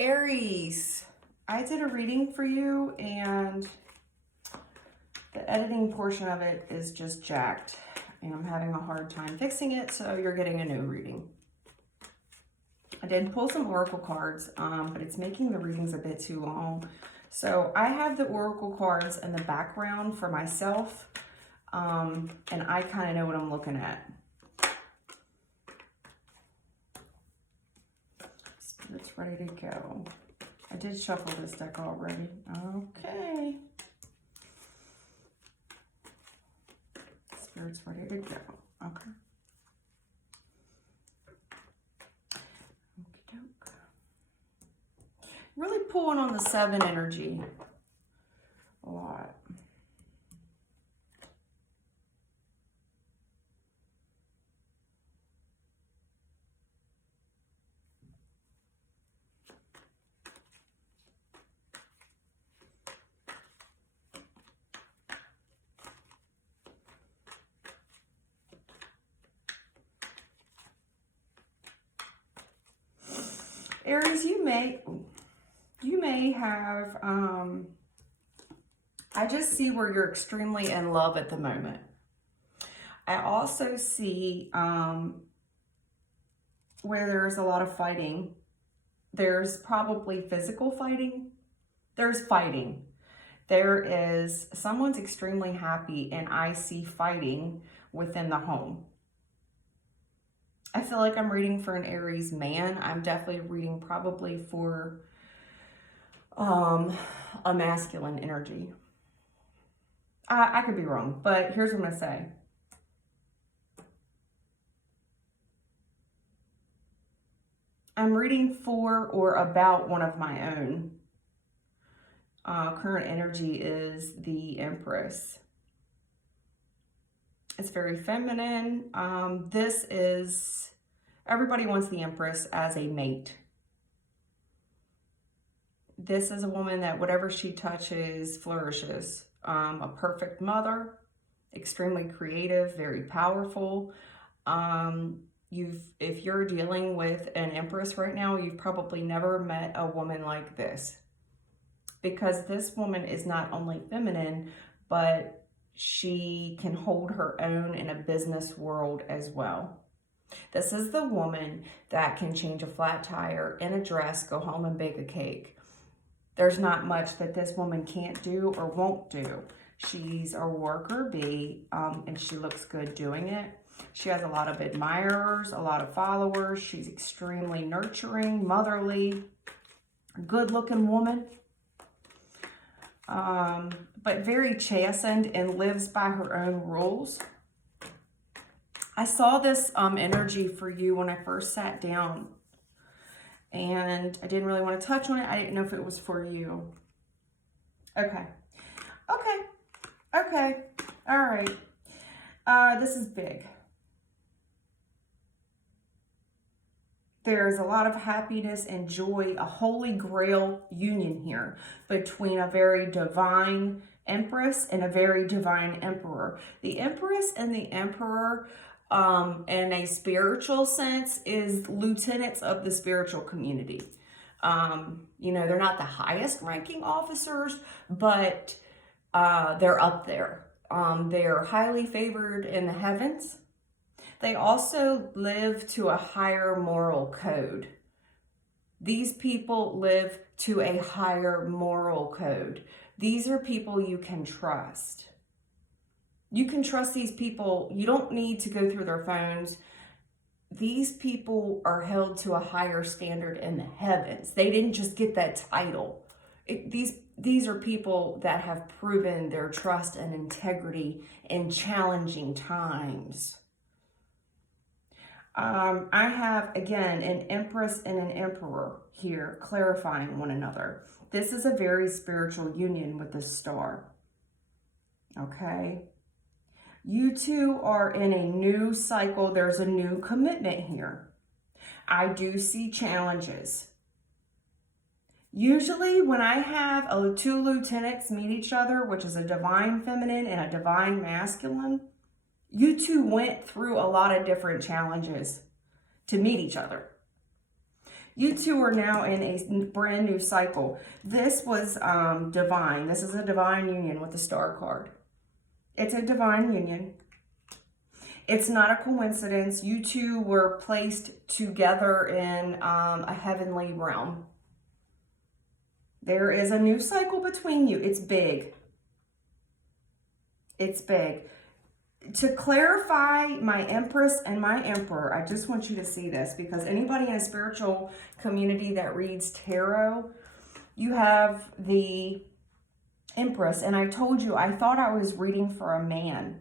Aries, I did a reading for you and the editing portion of it is just jacked and I'm having a hard time fixing it, so you're getting a new reading. I did pull some oracle cards, but it's making the readings a bit too long. So I have the oracle cards in the background for myself, and I kind of know what I'm looking at. Spirit's ready to go. I did shuffle this deck already. Okay. Spirit's ready to go. Okay. Okey-doke. Really pulling on the 7 energy a lot. Aries, you may have, I just see where you're extremely in love at the moment. I also see where there's a lot of fighting. There's probably physical fighting. There's fighting. There is, someone's extremely happy and I see fighting within the home. I feel like I'm reading for an Aries man. I'm definitely reading probably for a masculine energy. I could be wrong, but here's what I'm gonna say. I'm reading for or about one of my own. Current energy is the Empress. It's very feminine. This is, everybody wants the Empress as a mate. This is a woman that whatever she touches flourishes. A perfect mother, extremely creative, very powerful. If you're dealing with an Empress right now, you've probably never met a woman like this. Because this woman is not only feminine, but she can hold her own in a business world as well. This is the woman that can change a flat tire in a dress, go home and bake a cake. There's not much that this woman can't do or won't do. She's a worker bee, and she looks good doing it. She has a lot of admirers, a lot of followers. She's extremely nurturing, motherly, good-looking woman. But very chastened and lives by her own rules. I saw this energy for you when I first sat down. And I didn't really want to touch on it. I didn't know if it was for you. Okay. Okay. Okay. All right. This is big. There's a lot of happiness and joy, a holy grail union here between a very divine Empress and a very divine Emperor. The Empress and the Emperor, in a spiritual sense, is lieutenants of the spiritual community. You know, they're not the highest ranking officers, but they're up there. They're highly favored in the heavens. They also live to a higher moral code. These people live to a higher moral code. These are people you can trust. You can trust these people. You don't need to go through their phones. These people are held to a higher standard in the heavens. They didn't just get that title. These are people that have proven their trust and integrity in challenging times. I have, again, an Empress and an Emperor here clarifying one another. This is a very spiritual union with the star. Okay? You two are in a new cycle. There's a new commitment here. I do see challenges. Usually when I have two lieutenants meet each other, which is a divine feminine and a divine masculine, you two went through a lot of different challenges to meet each other. You two are now in a brand new cycle. This was divine. This is a divine union with the Star card. It's a divine union. It's not a coincidence. You two were placed together in a heavenly realm. There is a new cycle between you. It's big. It's big. To clarify my Empress and my Emperor, I just want you to see this, because anybody in a spiritual community that reads tarot, you have the Empress. And I told you, I thought I was reading for a man.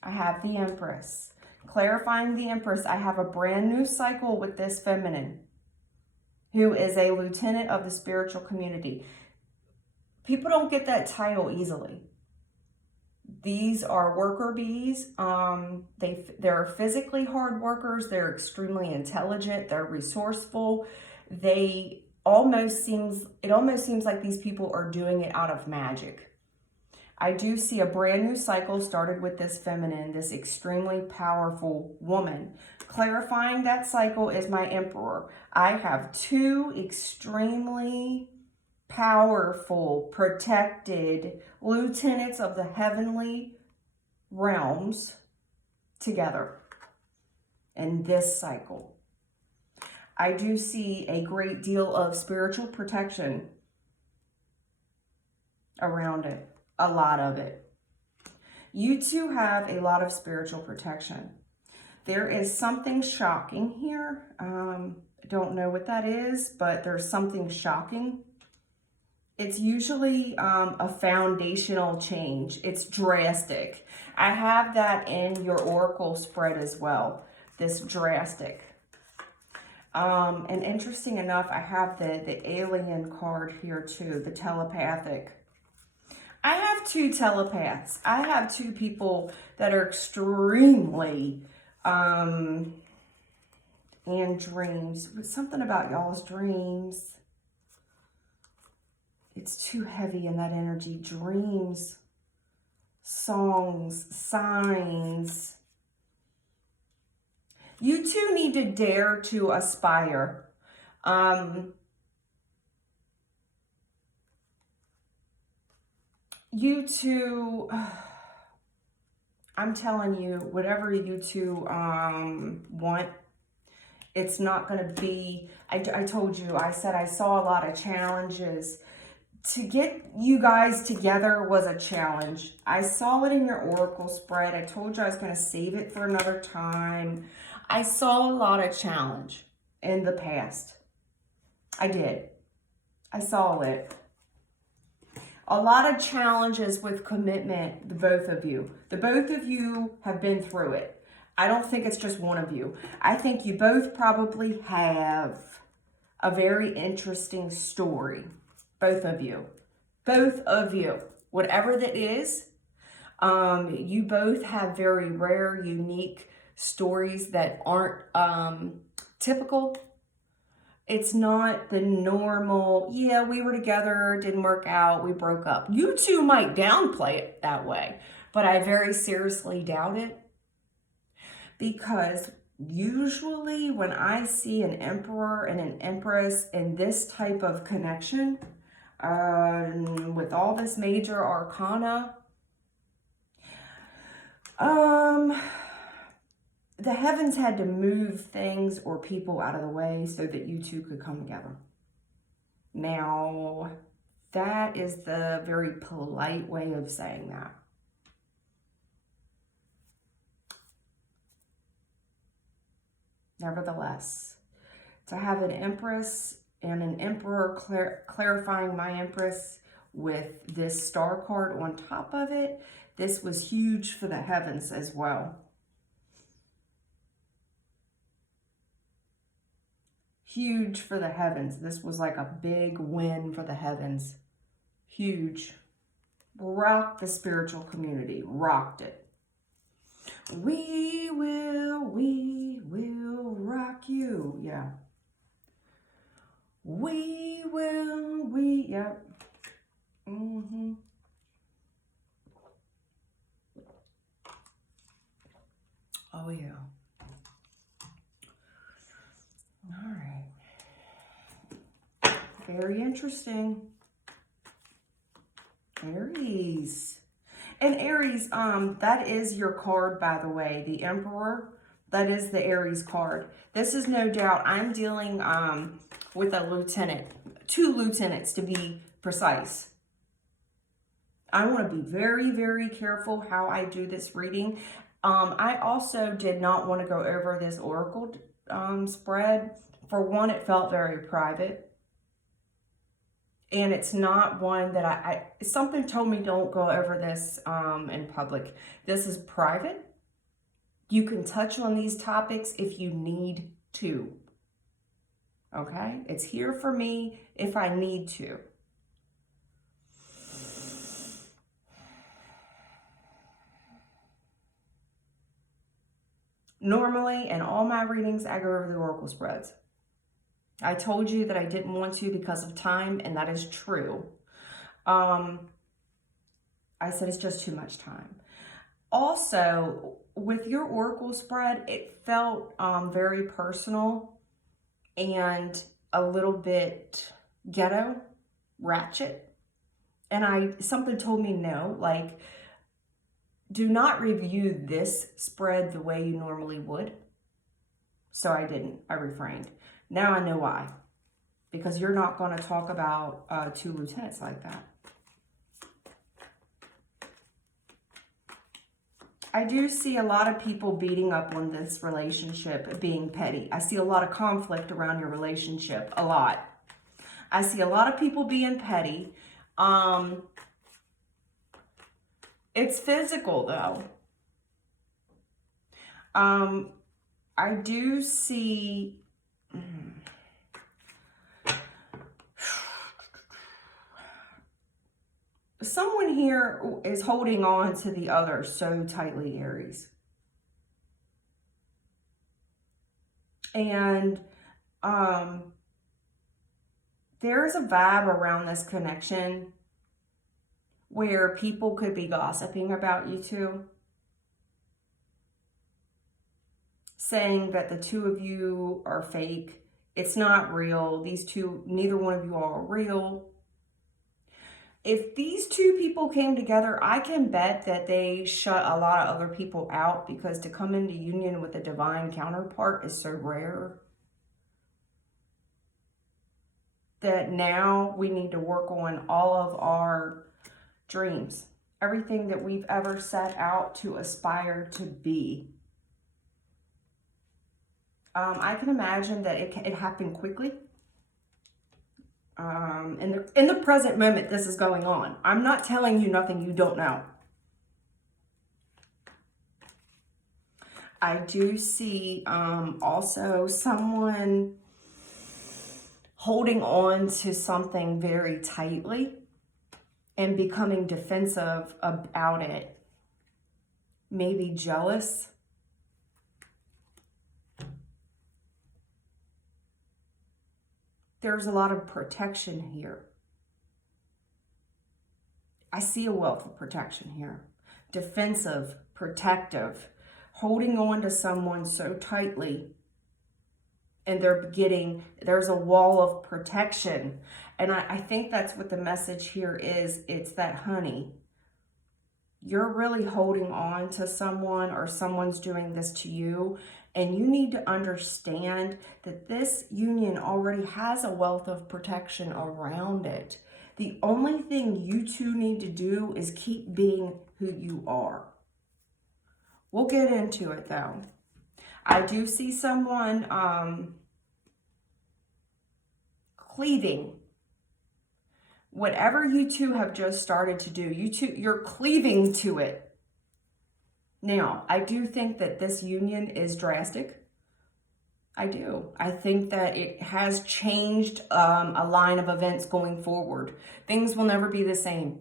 I have the Empress. Clarifying the Empress, I have a brand new cycle with this feminine, who is a lieutenant of the spiritual community. People don't get that title easily. These are worker bees. They're physically hard workers. They're extremely intelligent. They're resourceful. It almost seems like these people are doing it out of magic. I do see a brand new cycle started with this feminine, this extremely powerful woman. Clarifying that cycle is my Emperor. I have two extremely powerful, protected lieutenants of the heavenly realms together in this cycle. I do see a great deal of spiritual protection around it, a lot of it. You two have a lot of spiritual protection. There is something shocking here. I don't know what that is, but there's something shocking. It's usually a foundational change. It's drastic. I have that in your oracle spread as well, this drastic. And interesting enough, I have the alien card here too, the telepathic. I have two telepaths. I have two people that are extremely in dreams. Something about y'all's dreams. It's too heavy in that energy. Dreams, songs, signs. You two need to dare to aspire. You two, I'm telling you, whatever you two want, it's not going to be, I told you, I said I saw a lot of challenges. To get you guys together was a challenge. I saw it in your oracle spread. I told you I was going to save it for another time. I saw a lot of challenge in the past. I did. I saw it. A lot of challenges with commitment, the both of you. The both of you have been through it. I don't think it's just one of you. I think you both probably have a very interesting story. Both of you. Both of you. Whatever that is, you both have very rare, unique stories that aren't typical. It's not the normal, yeah, we were together, didn't work out, we broke up. You two might downplay it that way, but I very seriously doubt it. Because usually when I see an emperor and an empress in this type of connection, with all this major arcana, the heavens had to move things or people out of the way so that you two could come together. Now, that is the very polite way of saying that. Nevertheless, to have an empress and an emperor clarifying my empress with this star card on top of it, this was huge for the heavens as well. Huge for the heavens. This was like a big win for the heavens. Huge. Rocked the spiritual community. Rocked it. We will rock you. Yeah. Yep. Oh, yeah. Very interesting. Aries. And Aries, that is your card, by the way, the Emperor. That is the Aries card. This is no doubt, I'm dealing with a lieutenant, 2 lieutenants to be precise. I want to be very, very careful how I do this reading. I also did not want to go over this oracle spread. For one, it felt very private. And it's not one that something told me don't go over this in public. This is private. You can touch on these topics if you need to. Okay? It's here for me if I need to. Normally, in all my readings, I go over the oracle spreads. I told you that I didn't want to because of time, and that is true. I said it's just too much time. Also, with your oracle spread, it felt very personal and a little bit ghetto, ratchet. And something told me no, like, do not review this spread the way you normally would. So I didn't. I refrained. Now I know why. Because you're not going to talk about 2 lieutenants like that. I do see a lot of people beating up on this relationship, being petty. I see a lot of conflict around your relationship. A lot. I see a lot of people being petty. It's physical, though. I do see... someone here is holding on to the other so tightly, Aries. And there's a vibe around this connection where people could be gossiping about you two, saying that the 2 of you are fake. It's not real. These 2, neither one of you are real. If these 2 people came together, I can bet that they shut a lot of other people out, because to come into union with a divine counterpart is so rare that now we need to work on all of our dreams, everything that we've ever set out to aspire to be. I can imagine that it happened quickly. In the present moment, this is going on. I'm not telling you nothing you don't know. I do see also someone holding on to something very tightly and becoming defensive about it. Maybe jealous. There's a lot of protection here. I see a wealth of protection here. Defensive, protective, holding on to someone so tightly, and there's a wall of protection. And I think that's what the message here is. It's that, honey, you're really holding on to someone, or someone's doing this to you. And you need to understand that this union already has a wealth of protection around it. The only thing you 2 need to do is keep being who you are. We'll get into it, though. I do see someone cleaving. Whatever you 2 have just started to do, you're cleaving to it. Now, I do think that this union is drastic. I do. I think that it has changed a line of events going forward. Things will never be the same.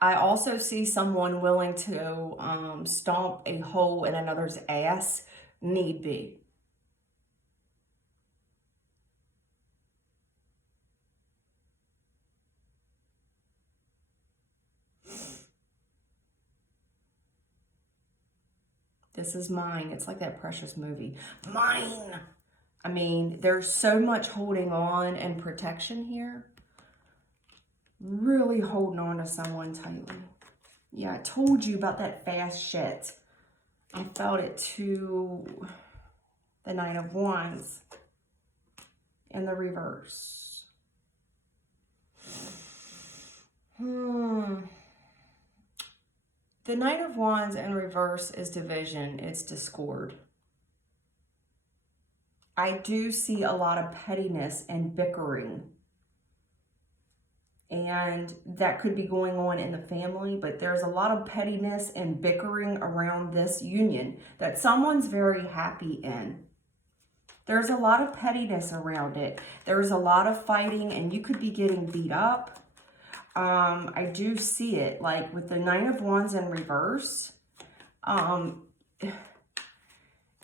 I also see someone willing to stomp a hole in another's ass, need be. This is mine. It's like that Precious movie. Mine. I mean, there's so much holding on and protection here. Really holding on to someone tightly. Yeah, I told you about that fast shit. I felt it too. The Nine of Wands in the reverse. The Knight of Wands in reverse is division. It's discord. I do see a lot of pettiness and bickering. And that could be going on in the family, but there's a lot of pettiness and bickering around this union that someone's very happy in. There's a lot of pettiness around it. There's a lot of fighting, and you could be getting beat up. I do see it, like with the Nine of Wands in reverse.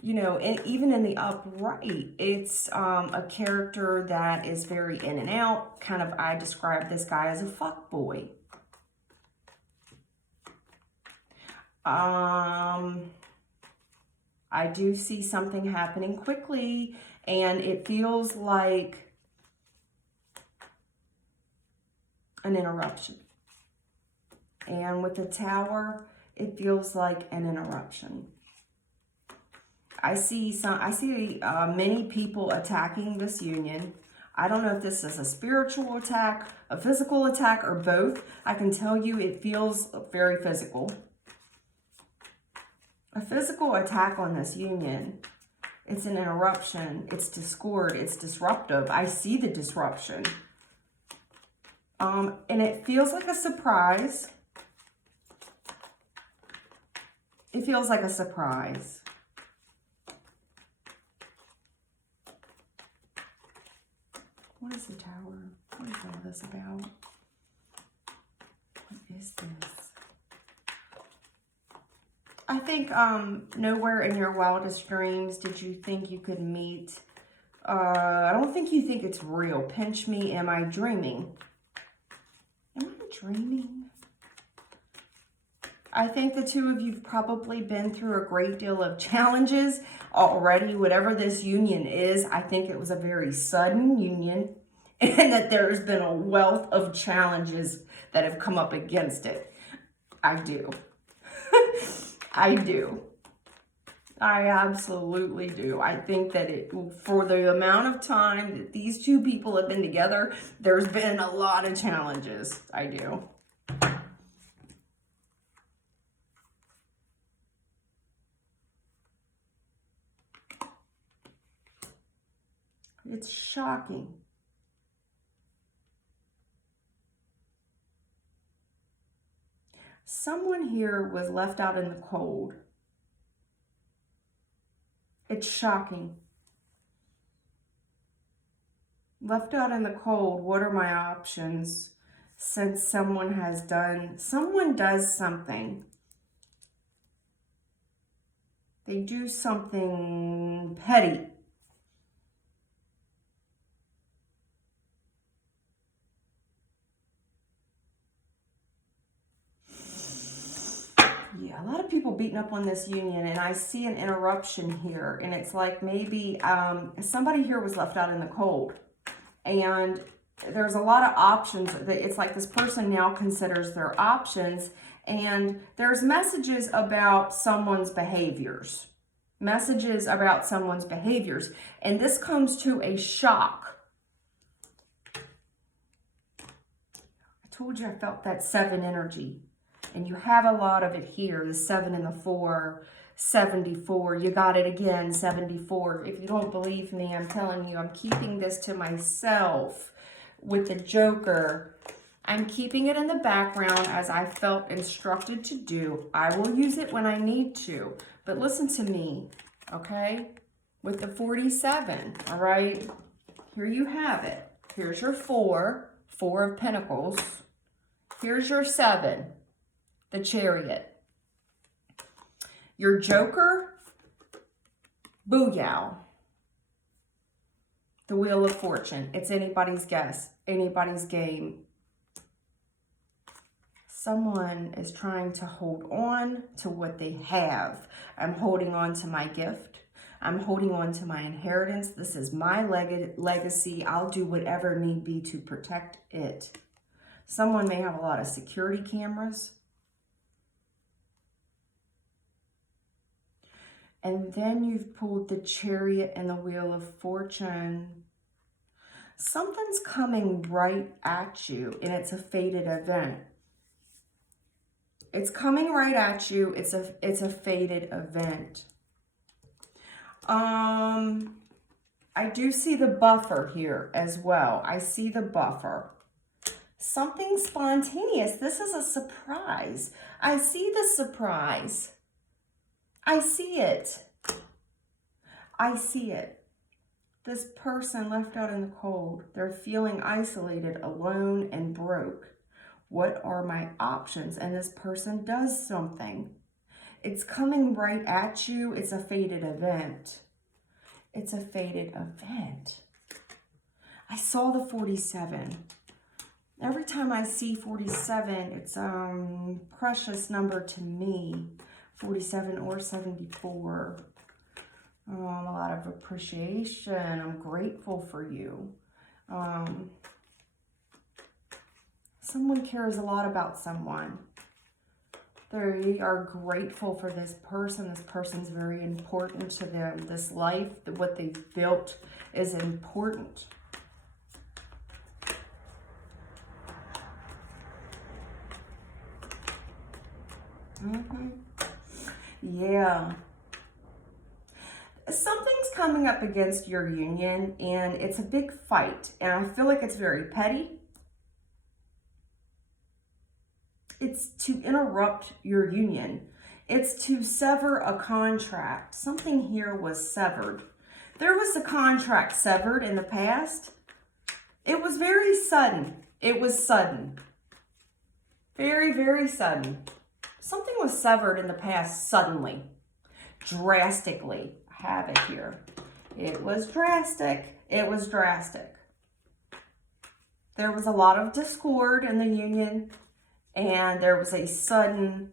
You know, and even in the upright, it's a character that is very in and out. Kind of, I describe this guy as a fuckboy. I do see something happening quickly, and it feels like an interruption. And with the Tower, it feels like an interruption. I see many people attacking this union. I don't know if this is a spiritual attack, a physical attack, or both. I can tell you it feels very physical. A physical attack on this union. It's an interruption. It's discord. It's disruptive. I see the disruption. And it feels like a surprise. It feels like a surprise. What is the Tower? What is all this about? What is this? I think nowhere in your wildest dreams did you think you could meet. I don't think you think it's real. Pinch me. Am I dreaming? Am I dreaming? I think the two of you've probably been through a great deal of challenges already. Whatever this union is, I think it was a very sudden union, and that there's been a wealth of challenges that have come up against it. I do. I do. I absolutely do. I think that for the amount of time that these two people have been together, there's been a lot of challenges. I do. It's shocking. Someone here was left out in the cold. It's shocking. Left out in the cold, what are my options? Since someone does something. They do something petty. Yeah, a lot of people beating up on this union, and I see an interruption here, and it's like maybe somebody here was left out in the cold, and there's a lot of options. It's like this person now considers their options, and there's messages about someone's behaviors. Messages about someone's behaviors, and this comes to a shock. I told you I felt that 7 energy. And you have a lot of it here, the 7 and the 4, 74. You got it again, 74. If you don't believe me, I'm telling you, I'm keeping this to myself with the Joker. I'm keeping it in the background as I felt instructed to do. I will use it when I need to. But listen to me, okay? With the 47, all right? Here you have it. Here's your 4 of Pentacles. Here's your 7. The Chariot. Your Joker, Booyah. The Wheel of Fortune. It's anybody's guess, anybody's game. Someone is trying to hold on to what they have. I'm holding on to my gift. I'm holding on to my inheritance. This is my legacy. I'll do whatever need be to protect it. Someone may have a lot of security cameras. And then you've pulled the Chariot and the Wheel of Fortune. Something's coming right at you, and it's a fated event. It's coming right at you. It's a fated event. I do see the buffer here as well. I see the buffer. Something spontaneous. This is a surprise. I see the surprise. I see it. I see it. This person left out in the cold. They're feeling isolated, alone, and broke. What are my options? And this person does something. It's coming right at you. It's a fated event. It's a fated event. I saw the 47. Every time I see 47, it's a precious number to me. 47 or 74. A lot of appreciation. I'm grateful for you. Someone cares a lot about someone. They are grateful for this person. This person's very important to them. This life, what they've built, is important. Yeah. Something's coming up against your union, and it's a big fight. And I feel like it's very petty. It's to interrupt your union. It's to sever a contract. Something here was severed. There was a contract severed in the past. It was very sudden. It was sudden. Very, very sudden. Something was severed in the past suddenly. Drastically. I have it here. It was drastic. It was drastic. There was a lot of discord in the union. And there was a sudden,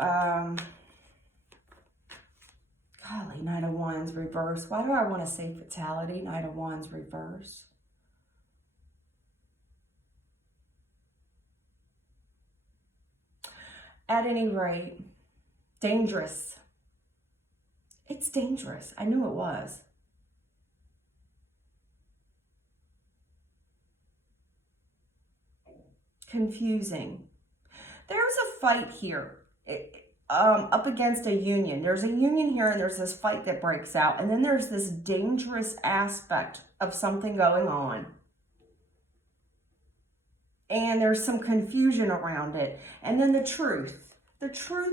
golly, Knight of Wands reverse. Why do I want to say fatality? Knight of Wands reverse. At any rate, dangerous. It's dangerous. I knew it was. Confusing. There's a fight here up against a union. There's a union here, and there's this fight that breaks out, and then there's this dangerous aspect of something going on, and there's some confusion around it. And then the truth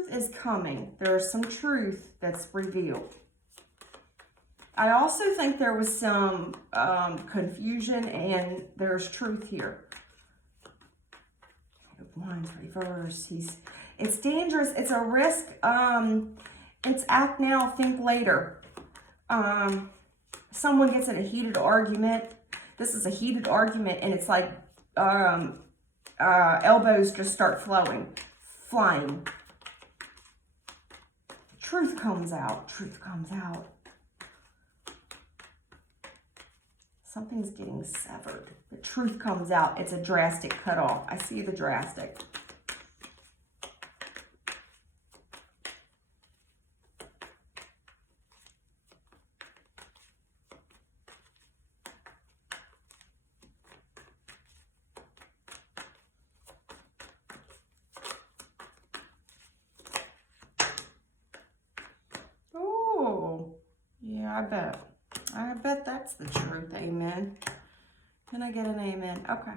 is coming. There's some truth that's revealed. I also think there was some confusion, and there's truth here. Wands reverse. It's dangerous. It's a risk. It's act now, think later. Someone gets in a heated argument. This is a heated argument, and it's like elbows just start flying. Truth comes out. Truth comes out. Something's getting severed. The truth comes out. It's a drastic cutoff. I see the drastic. Oh, yeah, I bet. I bet that's the truth. Amen. Can I get an amen? Okay.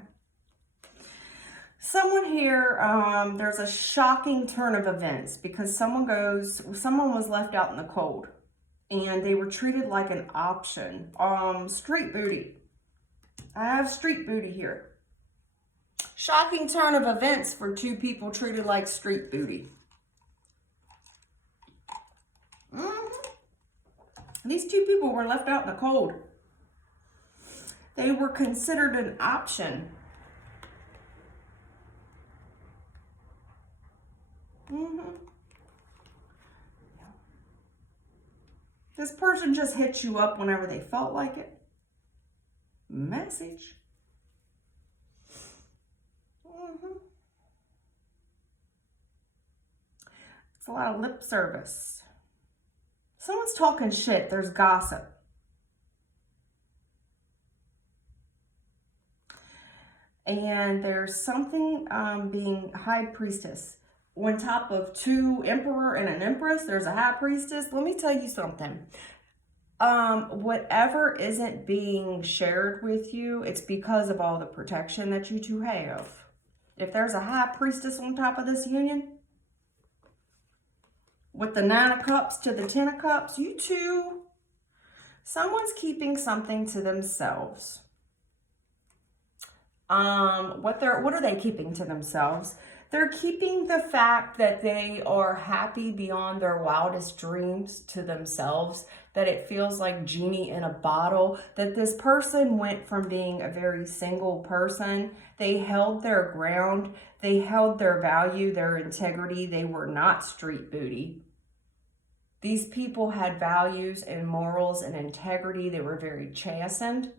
Someone here, there's a shocking turn of events because someone was left out in the cold and they were treated like an option. Street booty. I have street booty here. Shocking turn of events for two people treated like street booty. These two people were left out in the cold. They were considered an option. This person just hit you up whenever they felt like it. Message. It's a lot of lip service. Someone's talking shit. There's gossip. And there's something being high priestess. On top of two emperor and an empress, there's a high priestess. Let me tell you something. Whatever isn't being shared with you, it's because of all the protection that you two have. If there's a high priestess on top of this union, with the 9 of Cups to the 10 of Cups, you two, someone's keeping something to themselves. What are they keeping to themselves? They're keeping the fact that they are happy beyond their wildest dreams to themselves, that it feels like genie in a bottle, that this person went from being a very single person. They held their ground. They held their value, their integrity. They were not street booty. These people had values and morals and integrity. They were very chastened.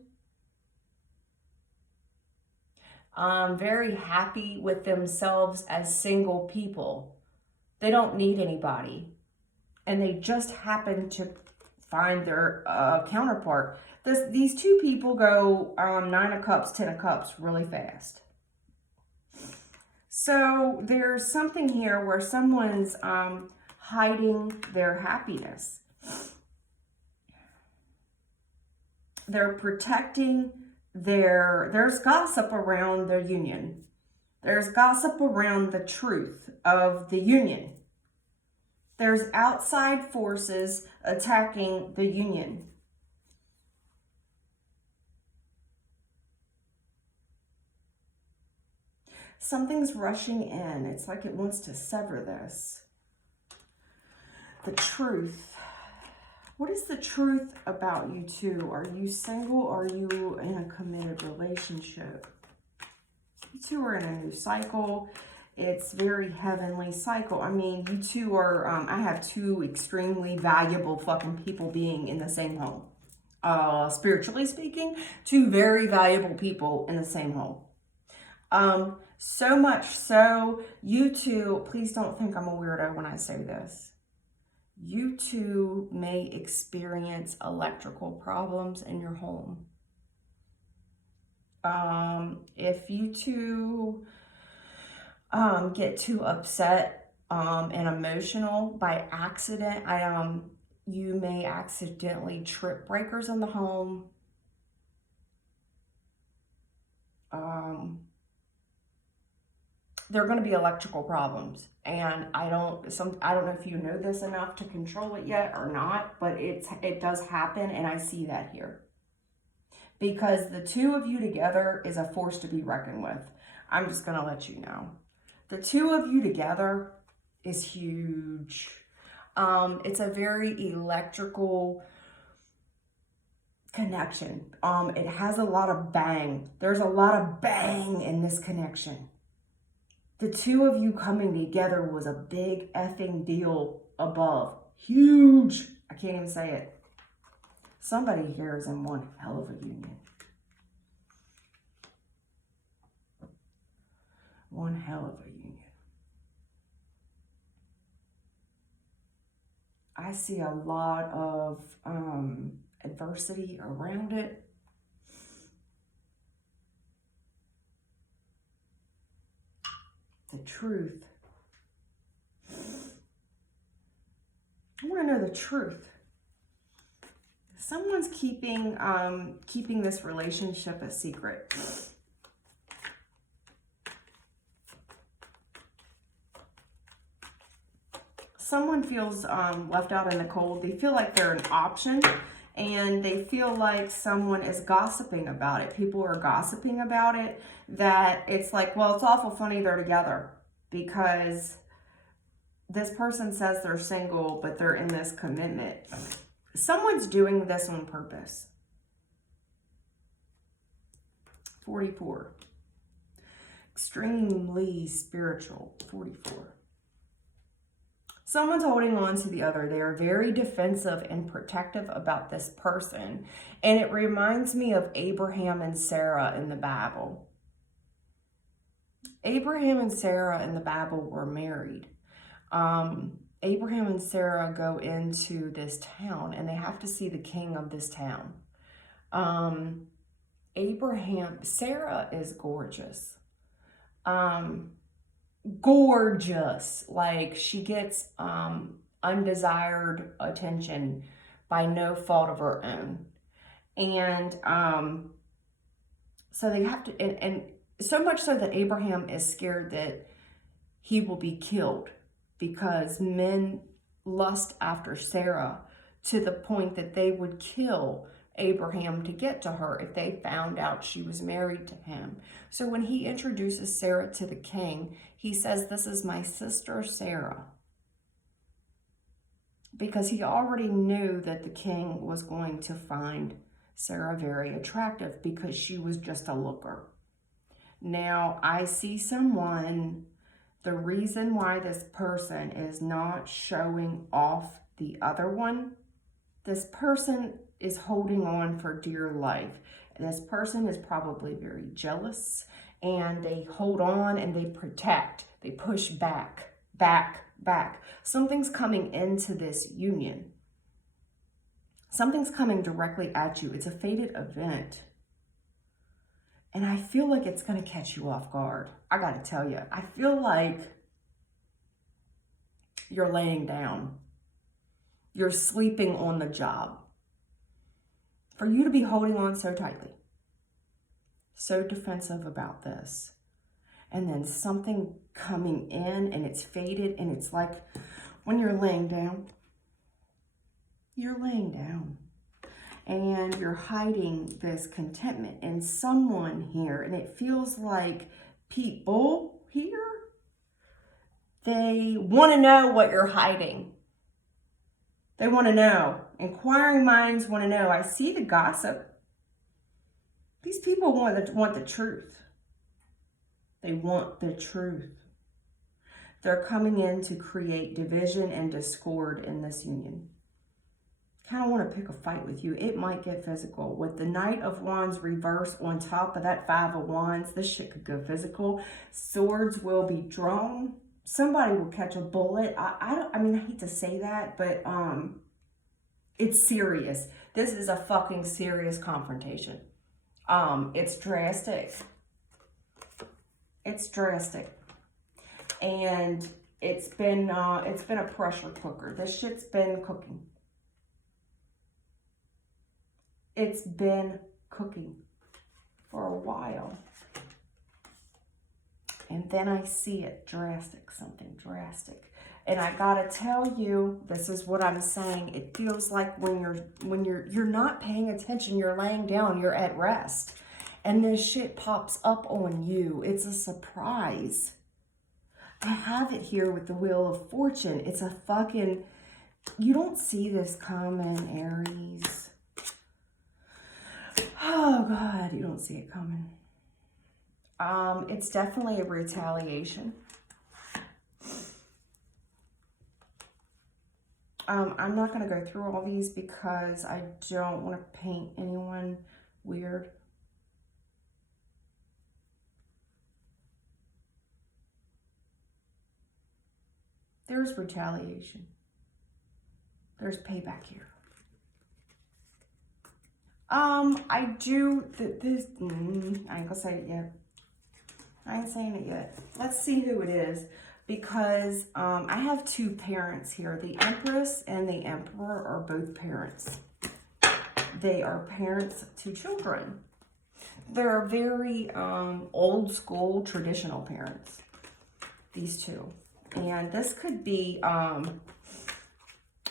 Very happy with themselves as single people. They don't need anybody. And they just happen to find their counterpart. These two people go 9 of Cups, 10 of Cups really fast. So there's something here where someone's hiding their happiness. They're protecting there's gossip around their union. There's gossip around the truth of the union. There's outside forces attacking the union. Something's rushing in. It's like it wants to sever this. The truth. What is the truth about you two? Are you single or are you in a committed relationship? You two are in a new cycle. It's very heavenly cycle. I mean, you two are, I have two extremely valuable fucking people being in the same home. Spiritually speaking, two very valuable people in the same home. So much so, you two, please don't think I'm a weirdo when I say this. You two may experience electrical problems in your home. If you two get too upset and emotional by accident, you may accidentally trip breakers in the home. There are going to be electrical problems, and I don't know if you know this enough to control it yet or not, but it does happen, and I see that here. Because the two of you together is a force to be reckoned with. I'm just going to let you know. The two of you together is huge. It's a very electrical connection. It has a lot of bang. There's a lot of bang in this connection. The two of you coming together was a big effing deal above. Huge. I can't even say it. Somebody here is in one hell of a union. One hell of a union. I see a lot of adversity around it. The truth. I want to know the truth. Someone's keeping this relationship a secret. Someone feels left out in the cold. They feel like they're an option, and they feel like someone is gossiping about it. People are gossiping about it, that it's like, well, it's awful funny they're together because this person says they're single, but they're in this commitment. Someone's doing this on purpose. 44. Extremely spiritual. 44. Someone's holding on to the other. They are very defensive and protective about this person. And it reminds me of Abraham and Sarah in the Bible. Abraham and Sarah in the Bible were married. Abraham and Sarah go into this town and they have to see the king of this town. Sarah is gorgeous. Gorgeous. Like, she gets undesired attention by no fault of her own. And so they have to, and so much so that Abraham is scared that he will be killed because men lust after Sarah to the point that they would kill Abraham to get to her if they found out she was married to him. So when he introduces Sarah to the king, he says, "This is my sister Sarah." Because he already knew that the king was going to find Sarah very attractive because she was just a looker. Now, I see someone, the reason why this person is not showing off the other one, this person is holding on for dear life. This person is probably very jealous, and they hold on and they protect. They push back, back, back. Something's coming into this union. Something's coming directly at you. It's a fated event. And I feel like it's going to catch you off guard. I got to tell you, I feel like you're laying down. You're sleeping on the job. For you to be holding on so tightly, so defensive about this, and then something coming in and it's faded, and it's like when you're laying down and you're hiding this contentment in someone here, and it feels like people here, they want to know what you're hiding. They want to know. Inquiring minds want to know. I see the gossip. These people want the truth. They want the truth. They're coming in to create division and discord in this union. Kind of want to pick a fight with you. It might get physical. With the Knight of Wands reverse on top of that Five of Wands, this shit could go physical. Swords will be drawn. Somebody will catch a bullet. I hate to say that, but it's serious. This is a fucking serious confrontation. It's drastic. It's drastic. And it's been a pressure cooker. This shit's been cooking. It's been cooking for a while. And then I see it drastic, something drastic. And I gotta tell you, this is what I'm saying. It feels like when you're not paying attention, you're laying down, you're at rest, and this shit pops up on you. It's a surprise. I have it here with the Wheel of Fortune. It's a fucking, you don't see this coming, Aries. Oh God, you don't see it coming. It's definitely a retaliation. I'm not going to go through all these because I don't want to paint anyone weird. There's retaliation. There's payback here. I ain't gonna say it yet. I ain't saying it yet. Let's see who it is, because I have two parents here. The Empress and the Emperor are both parents. They are parents to children. They're very old school, traditional parents, these two. And this could be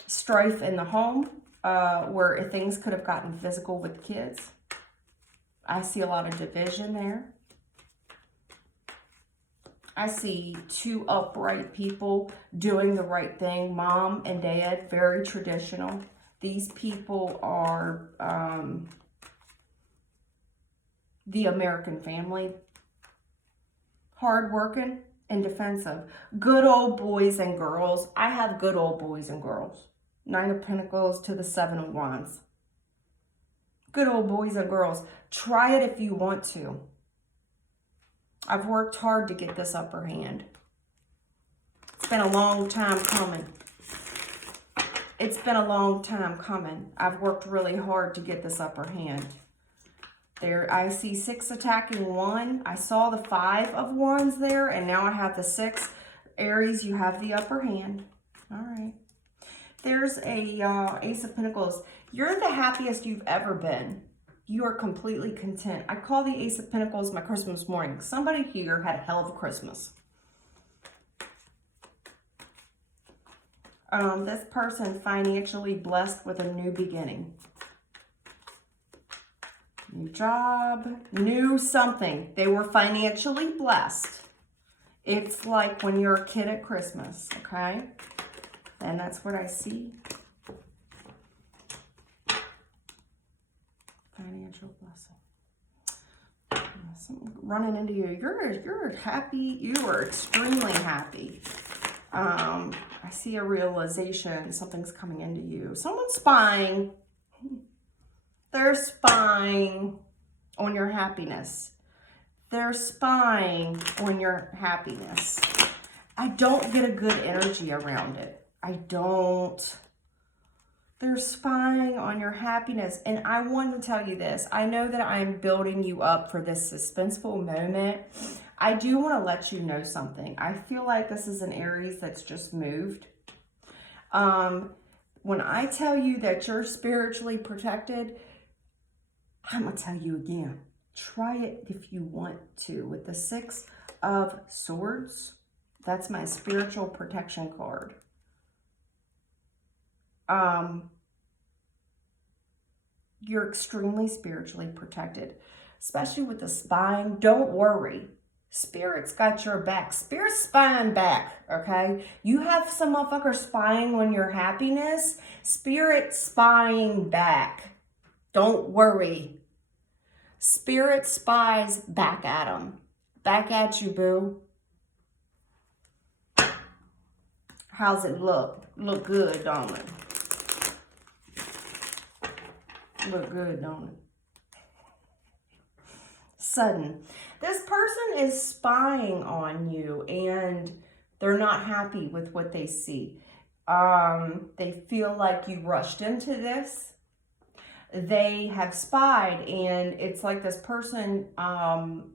strife in the home, where things could have gotten physical with kids. I see a lot of division there. I see two upright people doing the right thing. Mom and dad, very traditional. These people are the American family. Hardworking, and defensive. Good old boys and girls. I have good old boys and girls. 9 of Pentacles to the 7 of Wands. Good old boys and girls. Try it if you want to. I've worked hard to get this upper hand. It's been a long time coming. It's been a long time coming. I've worked really hard to get this upper hand. There, I see 6 attacking 1. I saw the 5 of Wands there, and now I have the 6. Aries, you have the upper hand. All right. There's a Ace of Pentacles. You're the happiest you've ever been. You are completely content. I call the Ace of Pentacles my Christmas morning. Somebody here had a hell of a Christmas. This person financially blessed with a new beginning. New job, new something. They were financially blessed. It's like when you're a kid at Christmas, okay? And that's what I see. Financial blessing. Something running into you. You're happy. You are extremely happy. I see a realization. Something's coming into you. Someone's spying. They're spying on your happiness. They're spying on your happiness. I don't get a good energy around it. I don't. They're spying on your happiness. And I want to tell you this. I know that I'm building you up for this suspenseful moment. I do want to let you know something. I feel like this is an Aries that's just moved. When I tell you that you're spiritually protected, I'm going to tell you again. Try it if you want to. With the 6 of Swords, that's my spiritual protection card. You're extremely spiritually protected, especially with the spying. Don't worry. Spirit's got your back. Spirit's spying back, okay? You have some motherfucker spying on your happiness. Spirit spying back. Don't worry. Spirit spies back at them. Back at you, boo. How's it look? Look good, don't it? Look good, don't it? Sudden. This person is spying on you and they're not happy with what they see. They feel like you rushed into this. They have spied and it's like this person,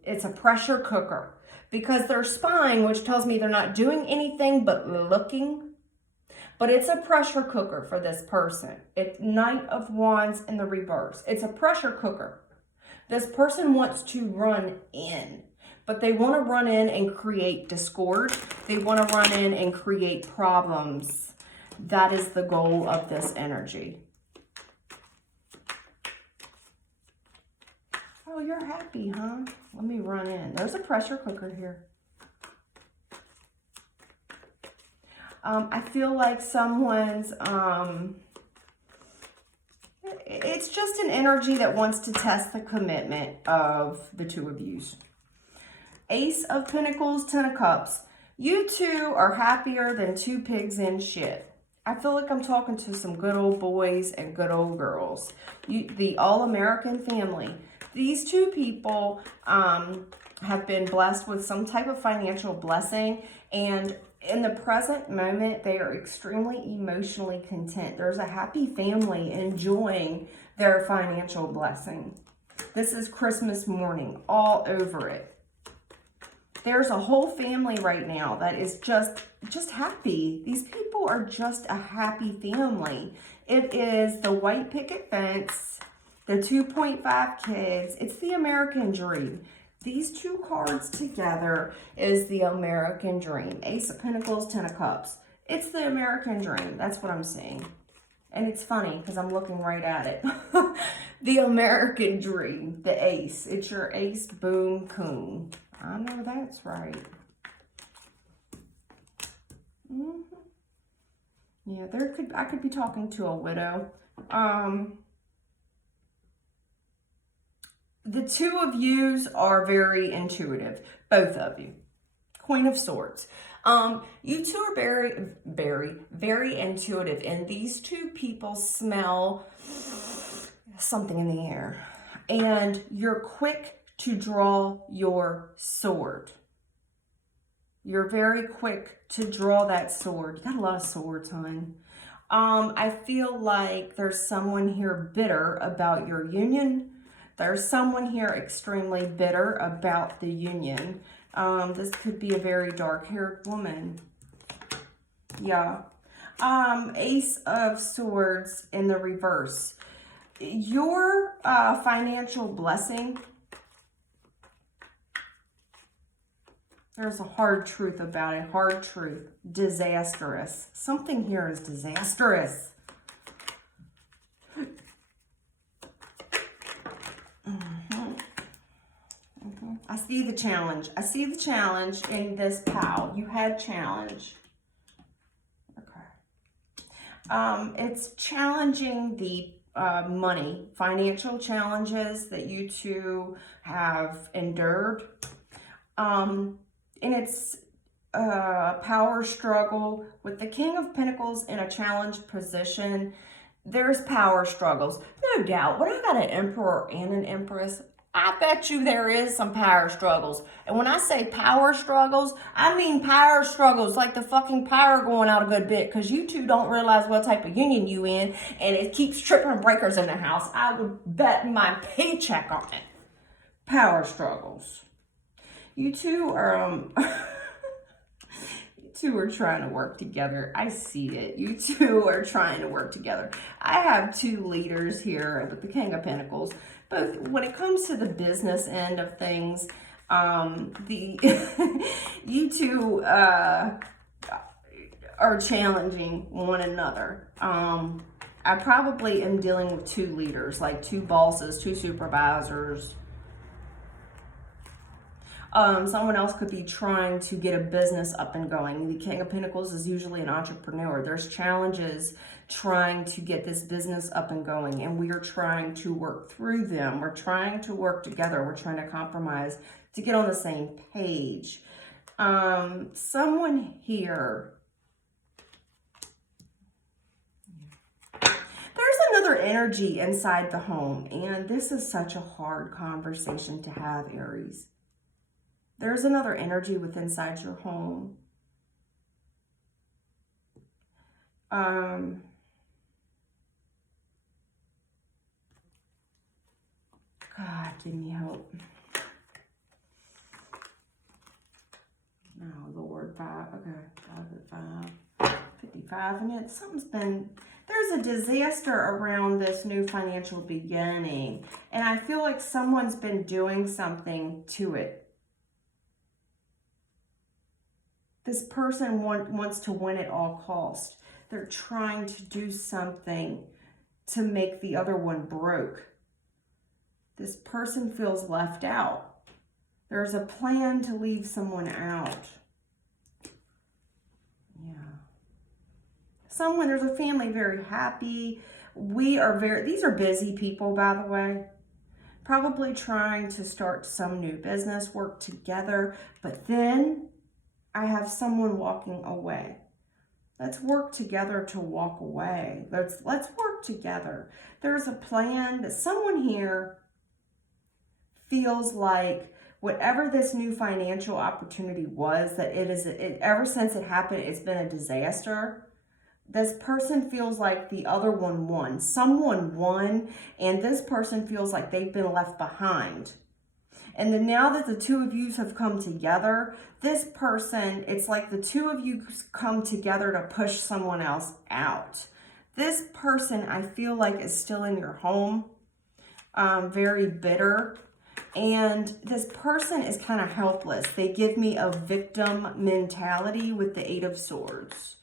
it's a pressure cooker because they're spying, which tells me they're not doing anything but looking. But it's a pressure cooker for this person. It's Knight of Wands in the reverse. It's a pressure cooker. This person wants to run in, but they want to run in and create discord. They want to run in and create problems. That is the goal of this energy. Oh, you're happy, huh? Let me run in. There's a pressure cooker here. I feel like someone's, it's just an energy that wants to test the commitment of the two of you. Ace of Pentacles, 10 of Cups. You two are happier than 2 pigs in shit. I feel like I'm talking to some good old boys and good old girls. The all-American family. These two people have been blessed with some type of financial blessing, and in the present moment, they are extremely emotionally content. There's a happy family enjoying their financial blessing. This is Christmas morning, all over it. There's a whole family right now that is just happy. These people are just a happy family. It is the white picket fence, the 2.5 kids. It's the American dream. These two cards together is the American dream. Ace of Pentacles, 10 of Cups. It's the American dream. That's what I'm saying. And it's funny because I'm looking right at it. The American dream, the ace. It's your ace, boom, coon. I know that's right. Yeah, I could be talking to a widow. The two of yous are very intuitive, both of you. Queen of Swords. You two are very intuitive, and these two people smell something in the air. And you're quick to draw your sword. You're very quick to draw that sword. You got a lot of swords, hon. I feel like there's someone here bitter about your union. There's someone here extremely bitter about the union. This could be a very dark-haired woman. Yeah. Ace of Swords in the reverse. Your financial blessing, there's a hard truth about it. Hard truth. Disastrous. Something here is disastrous. I see the challenge. I see the challenge in this pile. You had challenge. Okay. It's challenging the money, financial challenges that you two have endured. And it's a power struggle with the King of Pentacles in a challenged position. There's power struggles, no doubt. When I got an Emperor and an Empress, I bet you there is some power struggles. And when I say power struggles, I mean power struggles like the fucking power going out a good bit, because you two don't realize what type of union you in, and it keeps tripping breakers in the house. I would bet my paycheck on it. Power struggles. You two are you two are trying to work together. I see it. You two are trying to work together. I have two leaders here with the King of Pentacles. Both when it comes to the business end of things, you two are challenging one another. I probably am dealing with two leaders, like two bosses, two supervisors. Someone else could be trying to get a business up and going. The King of Pentacles is usually an entrepreneur. There's challenges trying to get this business up and going, and we are trying to work through them. We're trying to work together. We're trying to compromise to get on the same page. Someone here, there's another energy inside the home, and this is such a hard conversation to have, Aries. There's another energy within inside your home. God, give me hope. No, Lord, 5. Okay, 5, 55. And yet there's a disaster around this new financial beginning. And I feel like someone's been doing something to it. This person wants to win at all cost. They're trying to do something to make the other one broke. This person feels left out. There's a plan to leave someone out. Yeah. There's a family very happy. These are busy people, by the way. Probably trying to start some new business, work together, but then I have someone walking away. Let's work together to walk away. Let's work together. There's a plan that someone here feels like whatever this new financial opportunity was, that ever since it happened, it's been a disaster. This person feels like the other one won. Someone won, and this person feels like they've been left behind. And then now that the two of you have come together, this person, it's like the two of you come together to push someone else out. This person, I feel like, is still in your home, very bitter. And this person is kind of helpless. They give me a victim mentality with the 8 of Swords.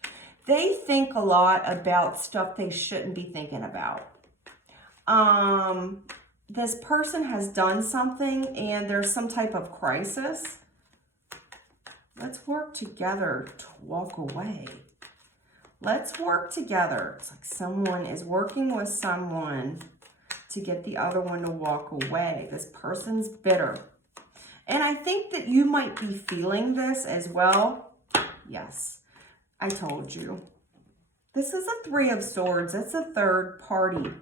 They think a lot about stuff they shouldn't be thinking about. This person has done something and there's some type of crisis. Let's work together to walk away. Let's work together. It's like someone is working with someone to get the other one to walk away. This person's bitter. And I think that you might be feeling this as well. Yes, I told you. This is a Three of Swords. It's a third party.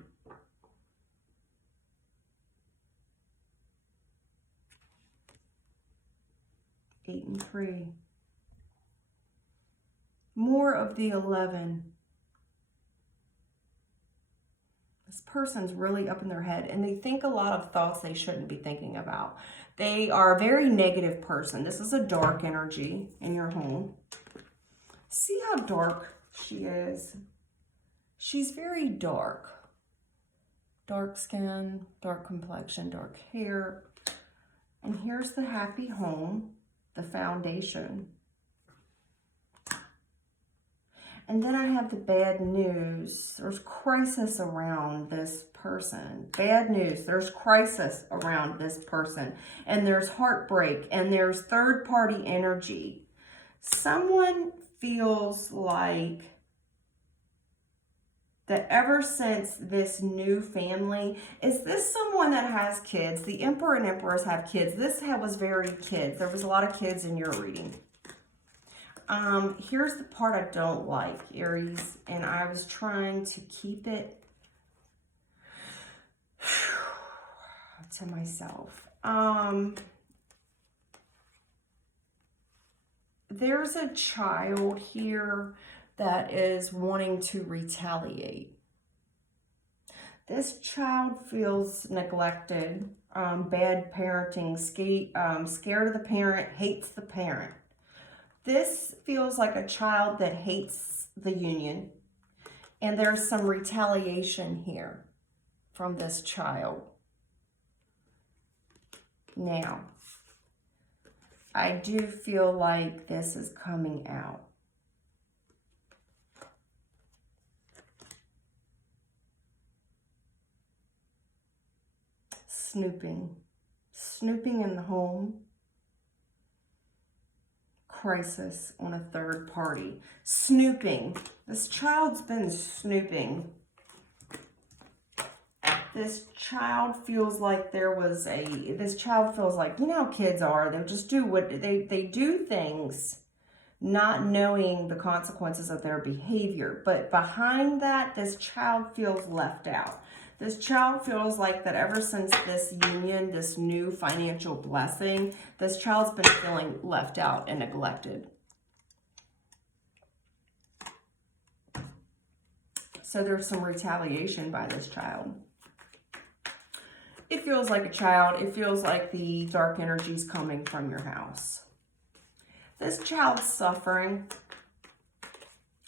Eight and 3. More of the 11. This person's really up in their head and they think a lot of thoughts they shouldn't be thinking about. They are a very negative person. This is a dark energy in your home. See how dark she is? She's very dark. Dark skin, dark complexion, dark hair. And here's the happy home, the foundation. And then I have the bad news. There's crisis around this person. Bad news. There's crisis around this person. And there's heartbreak. And there's third-party energy. Someone feels like that ever since this new family, is this someone that has kids? The Emperor and Empress have kids. This was very kids. There was a lot of kids in your reading. Here's the part I don't like, Aries, and I was trying to keep it to myself. There's a child here that is wanting to retaliate. This child feels neglected, bad parenting, scared of the parent, hates the parent. This feels like a child that hates the union, and there's some retaliation here from this child. Now, I do feel like this is coming out. Snooping. Snooping in the home. Crisis on a third party. Snooping. This child's been snooping. This child feels like this child feels like, you know how kids are. They'll just do what they do things not knowing the consequences of their behavior. But behind that, this child feels left out. This child feels like that ever since this union, this new financial blessing, this child's been feeling left out and neglected. So there's some retaliation by this child. It feels like a child. It feels like the dark energy is coming from your house. This child's suffering.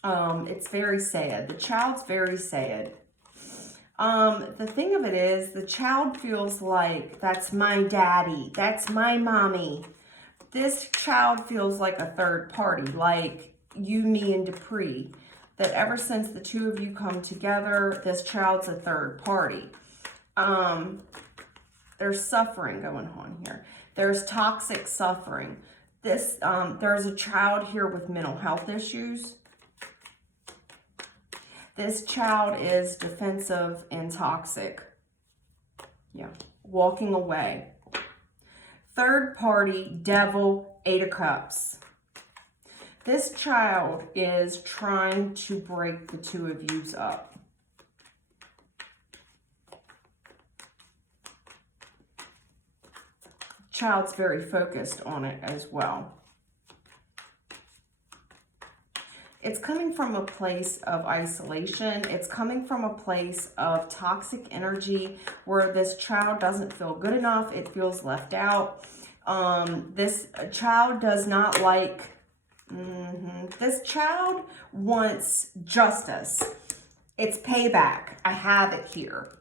It's very sad. The child's very sad. The thing of it is, the child feels like, that's my daddy, that's my mommy. This child feels like a third party, like you, me, and Dupree. That ever since the two of you come together, this child's a third party. There's suffering going on here. There's toxic suffering. There's a child here with mental health issues. This child is defensive and toxic. Yeah, walking away. Third party, devil, 8 of Cups. This child is trying to break the two of yous up. Child's very focused on it as well. It's coming from a place of isolation. It's coming from a place of toxic energy where this child doesn't feel good enough. It feels left out. This child does not like... This child wants justice. It's payback. I have it here.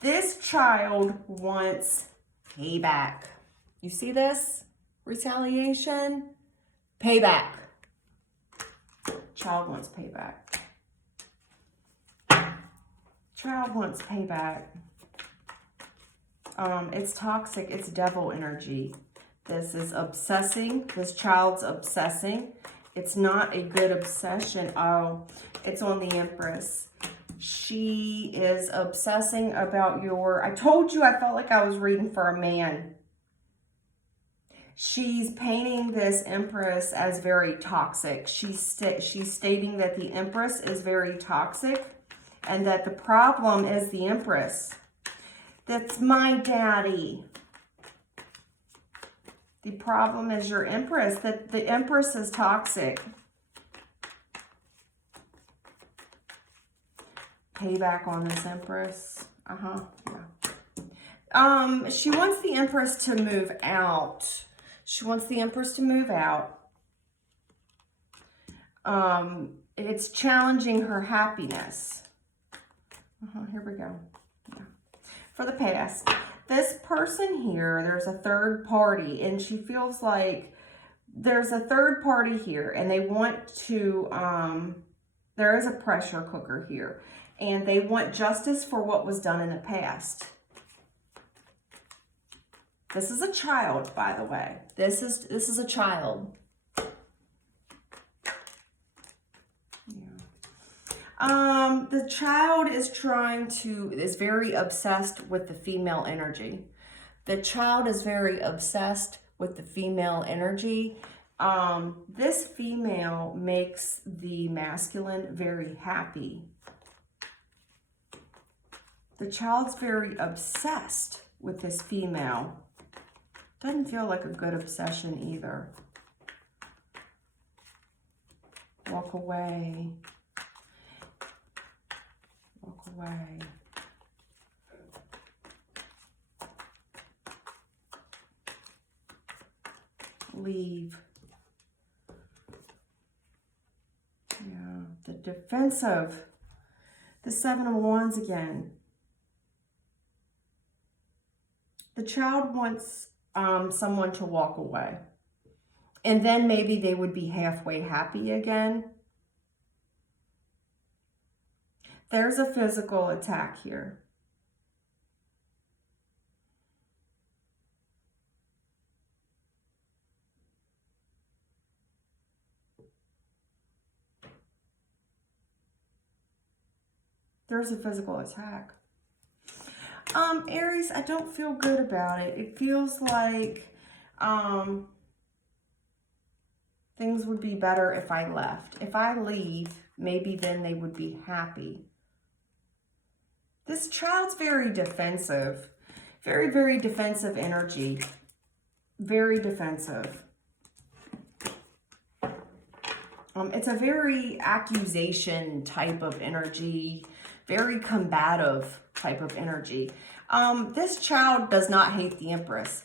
This child wants payback. You see this? Retaliation. Payback. Child wants payback. Child wants payback. It's toxic. It's devil energy. This is obsessing. This child's obsessing. It's not a good obsession. Oh, it's on the Empress. She is obsessing about your... I told you I felt like I was reading for a man. She's painting this Empress as very toxic. She's stating that the Empress is very toxic and that the problem is the Empress. That's my daddy. The problem is your Empress, that the Empress is toxic. Payback on this Empress. Yeah. She wants the Empress to move out. She wants the Empress to move out. It's challenging her happiness. Here we go. Yeah. For the past, this person here, there's a third party, and she feels like there's a third party here, and they want to, there is a pressure cooker here, and they want justice for what was done in the past. This is a child, by the way. This is a child. The child is very obsessed with the female energy. The child is very obsessed with the female energy. This female makes the masculine very happy. The child's very obsessed with this female. Doesn't feel like a good obsession either. Walk away. Walk away. Leave. Yeah, the defensive. The Seven of Wands again. The child wants someone to walk away. And then maybe they would be halfway happy again. There's a physical attack here. There's a physical attack. Aries, I don't feel good about it. It feels like things would be better if I left. If I leave, maybe then they would be happy. This child's very defensive. Very, very defensive energy. Very defensive. It's a very accusation type of energy. Very combative type of energy. This child does not hate the Empress.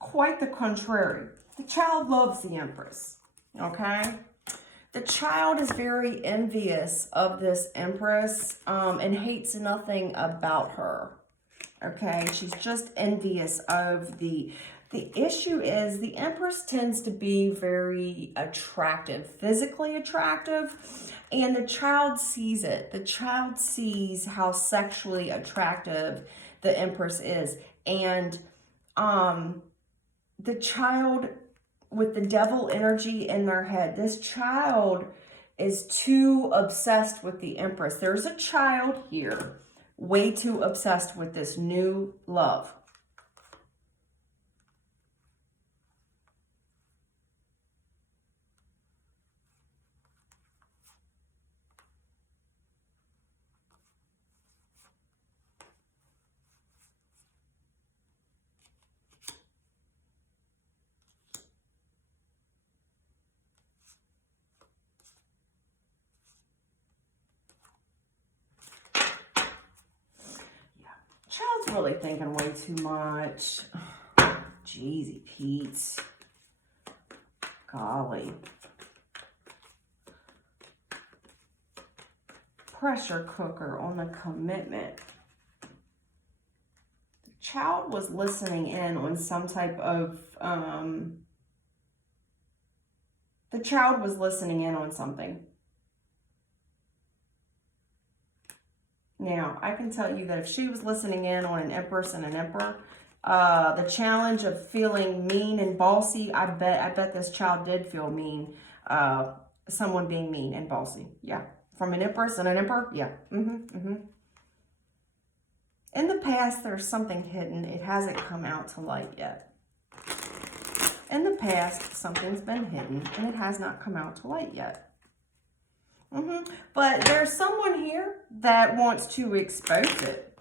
Quite the contrary. The child loves the Empress. Okay? The child is very envious of this Empress and hates nothing about her. Okay? She's just envious of the issue is the Empress tends to be very attractive, physically attractive, and the child sees it. The child sees how sexually attractive the Empress is. And the child, with the devil energy in their head, this child is too obsessed with the Empress. There's a child here, way too obsessed with this new love. Child's really thinking way too much. Jeezy Pete's. Golly. Pressure cooker on the commitment. The child was listening in on some type of, the child was listening in on something. Now, I can tell you that if she was listening in on an Empress and an Emperor, the challenge of feeling mean and bossy, I bet this child did feel mean. Someone being mean and bossy. Yeah. From an Empress and an Emperor? Yeah. In the past, there's something hidden. It hasn't come out to light yet. In the past, something's been hidden and it has not come out to light yet. But there's someone here that wants to expose it.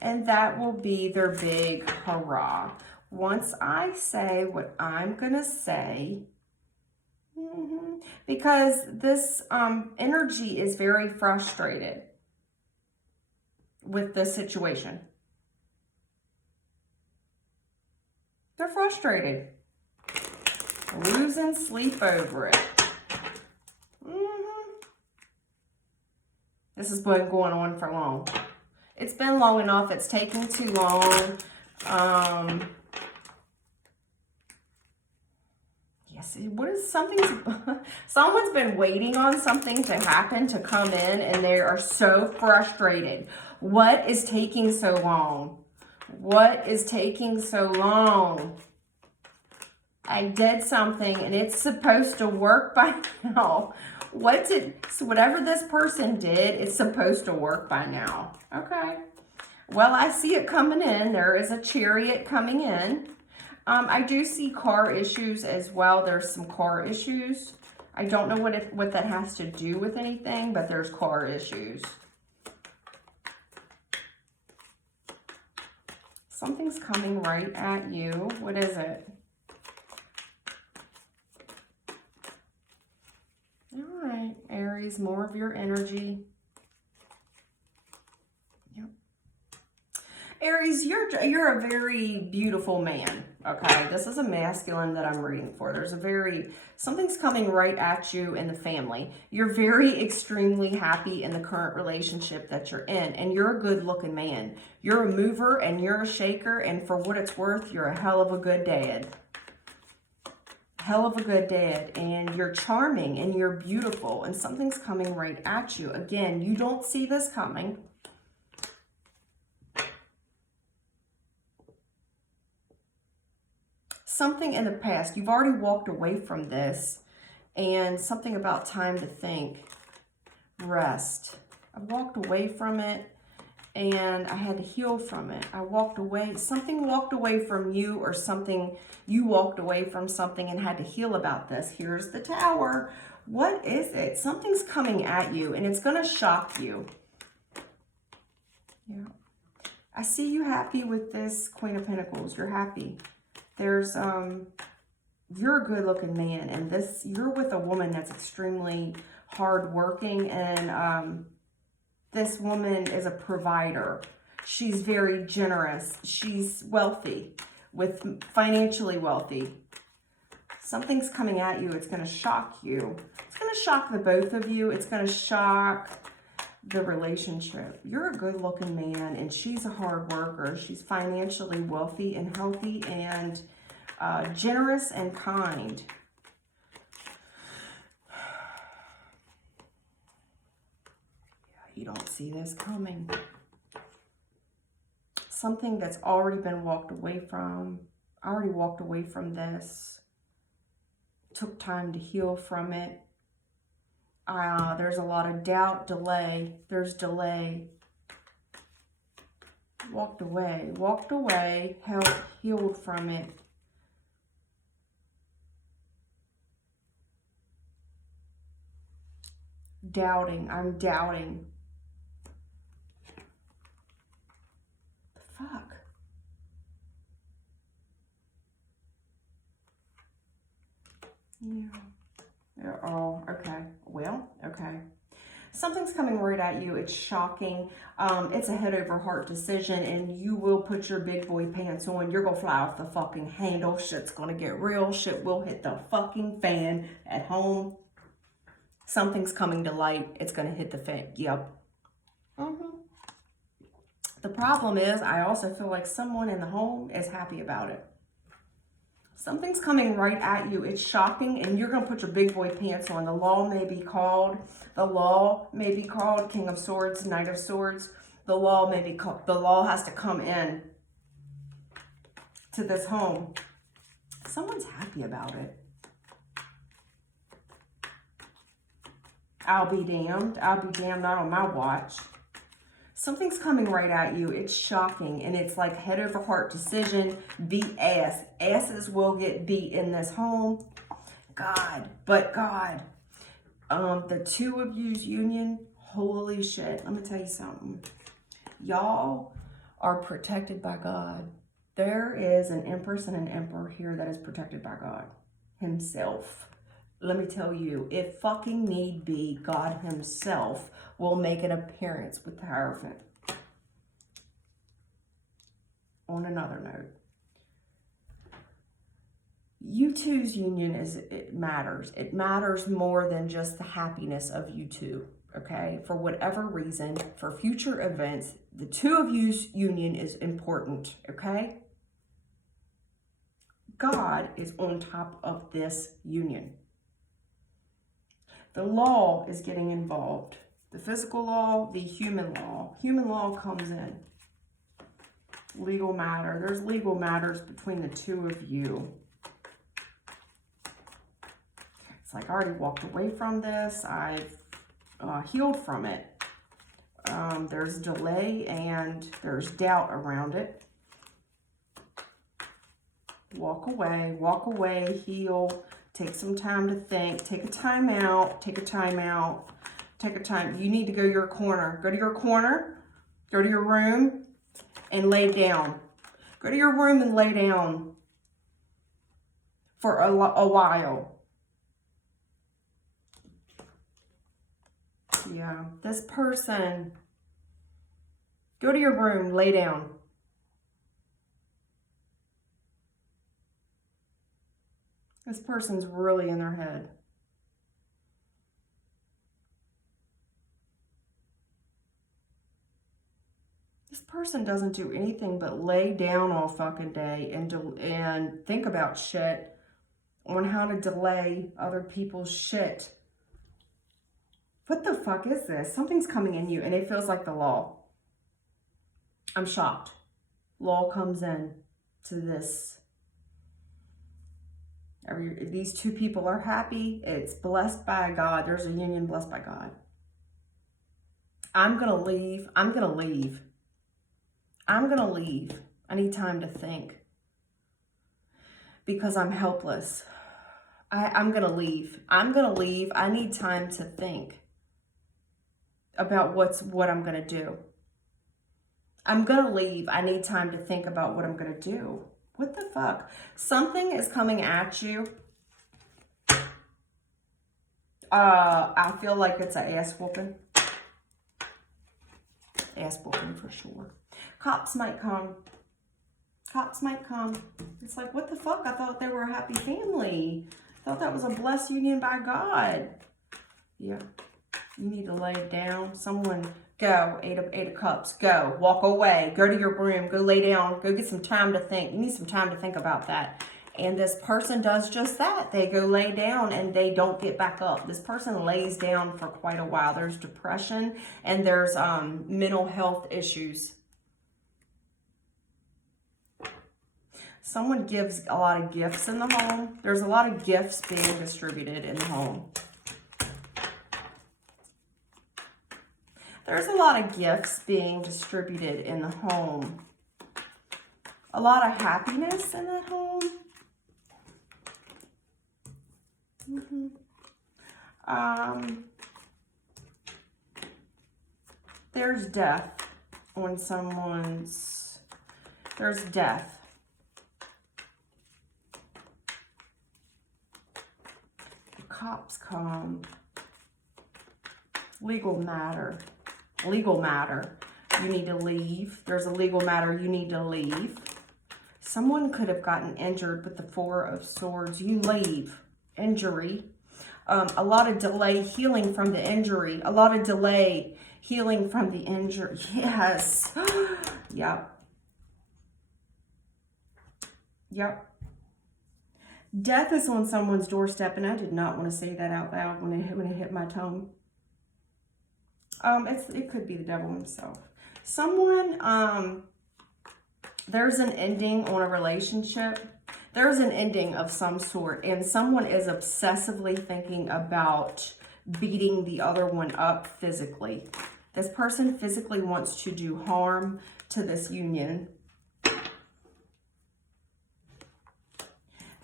And that will be their big hurrah. Once I say what I'm going to say, because this energy is very frustrated with this situation. They're frustrated. Losing sleep over it. This has been going on for long. It's been long enough. It's taking too long. Yes, what is someone's been waiting on something to happen, to come in, and they are so frustrated. What is taking so long? What is taking so long? I did something and it's supposed to work by now. So whatever this person did, it's supposed to work by now. Okay. Well, I see it coming in. There is a Chariot coming in. I do see car issues as well. There's some car issues. I don't know what that has to do with anything, but there's car issues. Something's coming right at you. What is it? All right, Aries, more of your energy. Yep. Aries, you're a very beautiful man. Okay, this is a masculine that I'm reading for. Something's coming right at you in the family. You're very extremely happy in the current relationship that you're in, and you're a good looking man. You're a mover and you're a shaker, and for what it's worth, you're a hell of a good dad. Hell of a good dad, and you're charming and you're beautiful, and something's coming right at you. Again, you don't see this coming. Something in the past, you've already walked away from this, and something about time to think, rest. I walked away from it and I had to heal from it. I walked away, something walked away from you, or something, you walked away from something and had to heal about this. Here's the Tower. What is it? Something's coming at you and it's going to shock you. Yeah. I see you happy with this Queen of Pentacles. You're happy. There's, you're a good looking man, and you're with a woman that's extremely hardworking, and, this woman is a provider. She's very generous. She's wealthy, financially wealthy. Something's coming at you. It's going to shock you. It's going to shock the both of you. It's going to shock the relationship. You're a good looking man, and she's a hard worker. She's financially wealthy and healthy and generous and kind. You don't see this coming. Something that's already been walked away from. I already walked away from this. Took time to heal from it. There's a lot of doubt, delay. There's delay. Walked away, healed from it. Doubting, I'm doubting. Fuck. Yeah. Oh, okay. Well, okay. Something's coming right at you. It's shocking. It's a head over heart decision, and you will put your big boy pants on. You're going to fly off the fucking handle. Shit's going to get real. Shit will hit the fucking fan at home. Something's coming to light. It's going to hit the fan. Yep. The problem is, I also feel like someone in the home is happy about it. Something's coming right at you. It's shocking, and you're going to put your big boy pants on. The law may be called. King of Swords, Knight of Swords. The law may be called. The law has to come in to this home. Someone's happy about it. I'll be damned. Not on my watch. Something's coming right at you. It's shocking. And it's like head over heart decision. Beat ass. Asses will get beat in this home. God. But God. The two of you's union. Holy shit. Let me tell you something. Y'all are protected by God. There is an Empress and an Emperor here that is protected by God himself. Let me tell you, if fucking need be, God himself will make an appearance with the Hierophant. On another note, you two's union it matters. It matters more than just the happiness of you two, okay? For whatever reason, for future events, the two of you's union is important, okay? God is on top of this union. The law is getting involved. The physical law, the human law. Human law comes in. Legal matter. There's legal matters between the two of you. It's like I already walked away from this. I've healed from it. There's delay and there's doubt around it. Walk away, heal. Take some time to think. Take a time out. Take a time out. Take a time. You need to go to your corner. Go to your corner. Go to your room and lay down. Go to your room and lay down for a while. Yeah, this person. Go to your room. Lay down. This person's really in their head. This person doesn't do anything but lay down all fucking day and think about shit on how to delay other people's shit. What the fuck is this? Something's coming in you and it feels like the law. I'm shocked. Law comes in to this. These two people are happy. It's blessed by God. There's a union blessed by God. I'm going to leave. I'm going to leave. I'm going to leave. I need time to think. Because I'm helpless. I'm going to leave. I'm going to leave. I need time to think about what I'm going to do. I'm going to leave. I need time to think about what I'm going to do. What the fuck? Something is coming at you. I feel like it's an ass whooping. Ass whooping for sure. Cops might come. Cops might come. It's like, what the fuck? I thought they were a happy family. I thought that was a blessed union by God. Yeah. You need to lay it down. Someone... Go, eight of cups, go, walk away, go to your room, go lay down, go get some time to think. You need some time to think about that. And this person does just that. They go lay down and they don't get back up. This person lays down for quite a while. There's depression and there's mental health issues. Someone gives a lot of gifts in the home. There's a lot of gifts being distributed in the home. There's a lot of gifts being distributed in the home. A lot of happiness in the home. There's death on someone's... There's death. The cops come. Legal matter. Legal matter. You need to leave. There's a legal matter. You need to leave. Someone could have gotten injured with the Four of Swords. You leave. Injury. A lot of delay healing from the injury. A lot of delay healing from the injury. Yes. Yep. Yep. Death is on someone's doorstep, and I did not want to say that out loud when it hit my tongue. It could be the devil himself. Someone, there's an ending on a relationship. There's an ending of some sort, and someone is obsessively thinking about beating the other one up physically. This person physically wants to do harm to this union.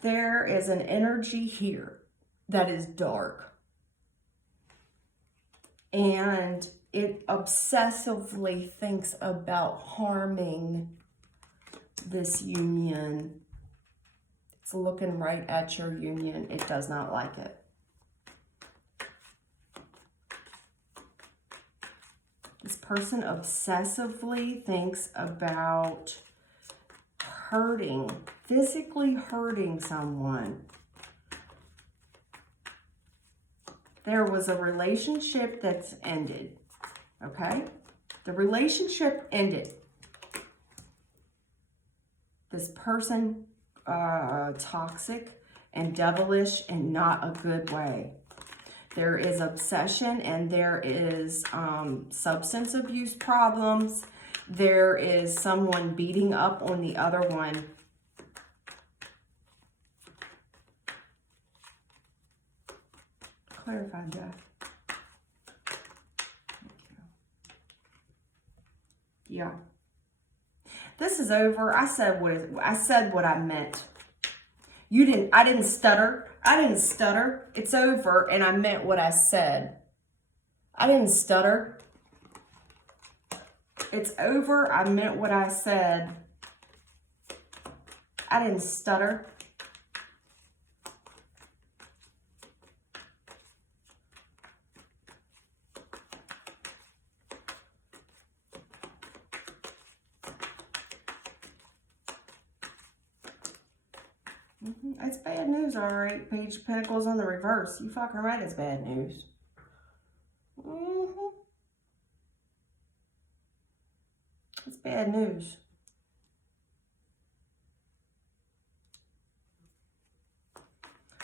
There is an energy here that is dark. And it obsessively thinks about harming this union. It's looking right at your union. It does not like it. This person obsessively thinks about hurting, physically hurting someone. There was a relationship that's ended, okay? The relationship ended. This person, toxic and devilish and not a good way. There is obsession and there is substance abuse problems. There is someone beating up on the other one. Clarify, Jeff. Yeah. This is over. I said what I meant. I didn't stutter. I didn't stutter. It's over and I meant what I said. I didn't stutter. It's over. I meant what I said. I didn't stutter. It's bad news, all right. Page of Pentacles on the reverse. You fucking right, it's bad news. It's bad news.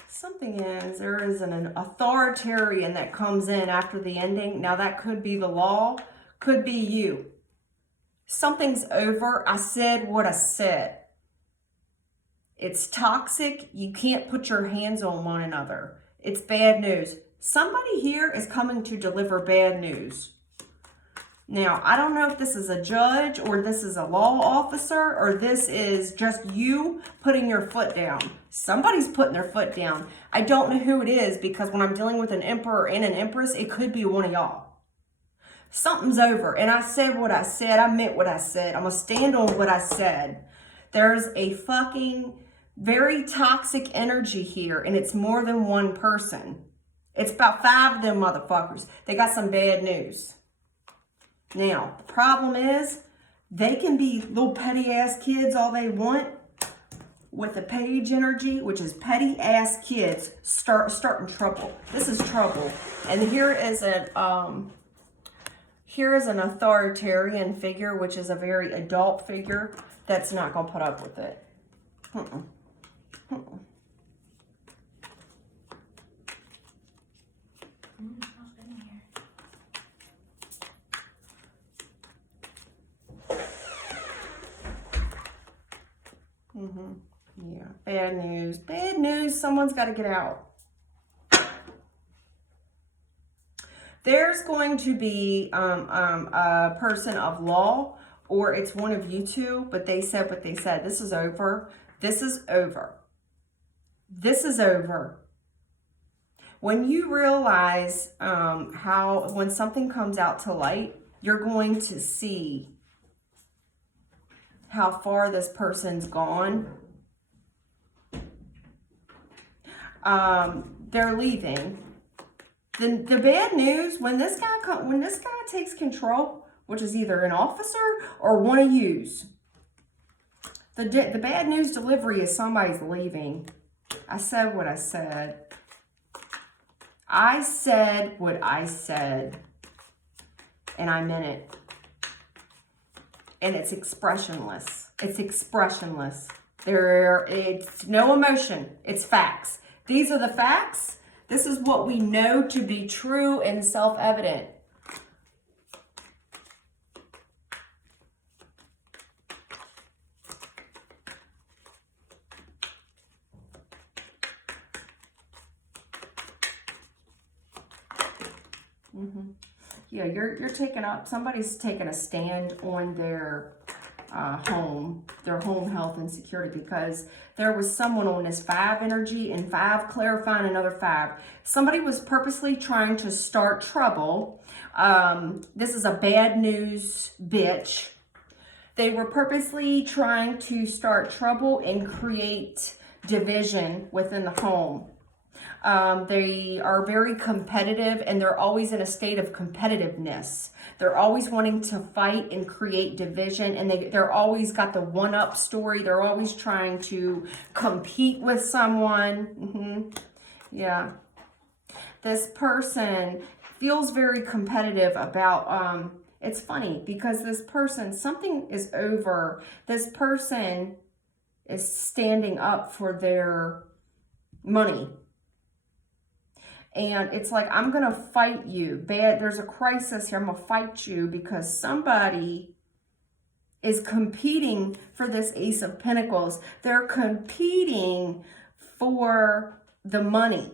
Something is, there is an authoritarian that comes in after the ending. Now that could be the law, could be you. Something's over. I said what I said. It's toxic. You can't put your hands on one another. It's bad news. Somebody here is coming to deliver bad news. Now, I don't know if this is a judge or this is a law officer or this is just you putting your foot down. Somebody's putting their foot down. I don't know who it is because when I'm dealing with an emperor and an empress, it could be one of y'all. Something's over. And I said what I said. I meant what I said. I'm going to stand on what I said. There's a fucking very toxic energy here, and it's more than one person. It's about 5 of them motherfuckers. They got some bad news. Now, the problem is, they can be little petty-ass kids all they want with the page energy, which is petty-ass kids starting trouble. This is trouble. And here is an authoritarian figure, which is a very adult figure that's not going to put up with it. Yeah, bad news. Bad news. Someone's got to get out. There's going to be a person of law, or it's one of you two, but they said what they said. This is over. This is over. This is over. When you realize when something comes out to light, you're going to see how far this person's gone. They're leaving. The bad news, when this guy takes control, which is either an officer or one of yous, the bad news delivery is somebody's leaving. I said what I said. I said what I said, and I meant it. And it's expressionless. It's expressionless. It's no emotion. It's facts. These are the facts. This is what we know to be true and self-evident. Yeah, you're taking up, somebody's taking a stand on their home health and security, because there was someone on this 5 energy and 5 clarifying another 5. Somebody was purposely trying to start trouble. This is a bad news bitch. They were purposely trying to start trouble and create division within the home. They are very competitive, and they're always in a state of competitiveness. They're always wanting to fight and create division, and they're always got the one-up story. They're always trying to compete with someone. Yeah. This person feels very competitive about, it's funny because this person, something is over. This person is standing up for their money. And it's like, I'm going to fight you. There's a crisis here. I'm going to fight you because somebody is competing for this Ace of Pentacles. They're competing for the money.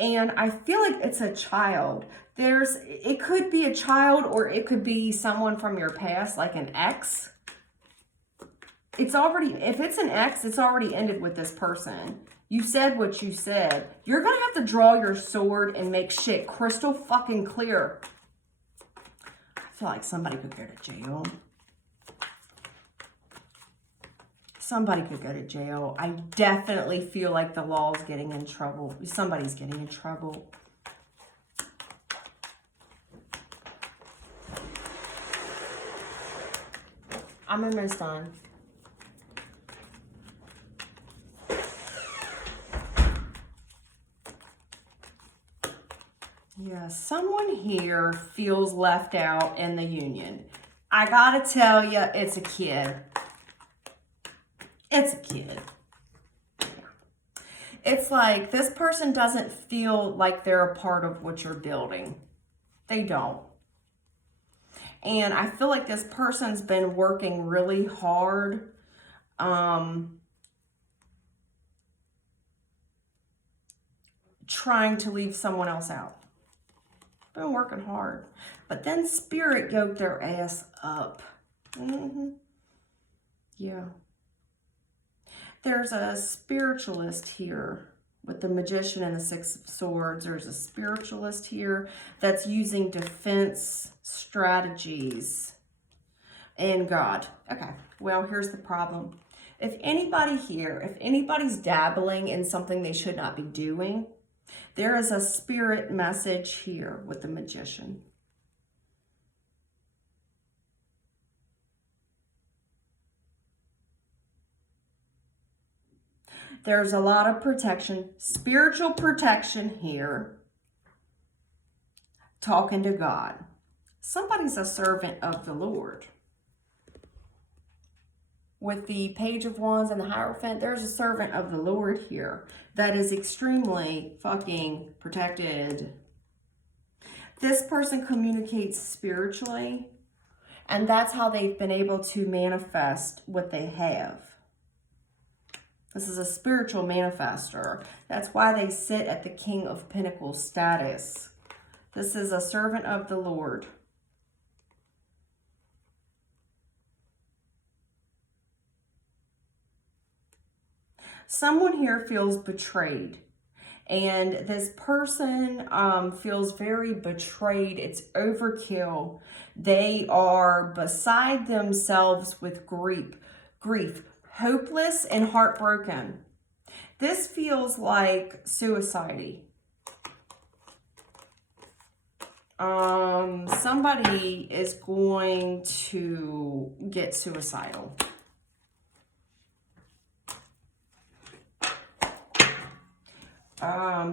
And I feel like it's a child. It could be a child, or it could be someone from your past, like an ex. If it's an ex, it's already ended with this person. You said what you said. You're going to have to draw your sword and make shit crystal fucking clear. I feel like somebody could go to jail. Somebody could go to jail. I definitely feel like the law's getting in trouble. Somebody's getting in trouble. I'm almost done. Yeah, someone here feels left out in the union. I gotta tell you, it's a kid. It's a kid. Yeah. It's like this person doesn't feel like they're a part of what you're building. They don't. And I feel like this person's been working really hard. Trying to leave someone else out. Been working hard. But then Spirit yoked their ass up. Yeah. There's a spiritualist here with the Magician and the 6 of Swords. There's a spiritualist here that's using defense strategies in God. Okay, well, here's the problem. If anybody's dabbling in something they should not be doing, there is a spirit message here with the Magician. There's a lot of protection, spiritual protection here. Talking to God. Somebody's a servant of the Lord. With the Page of Wands and the Hierophant, there's a servant of the Lord here that is extremely fucking protected. This person communicates spiritually, and that's how they've been able to manifest what they have. This is a spiritual manifester. That's why they sit at the King of Pentacles status. This is a servant of the Lord. Someone here feels betrayed. And this person feels very betrayed. It's overkill. They are beside themselves with grief, hopeless and heartbroken. This feels like suicide. Somebody is going to get suicidal.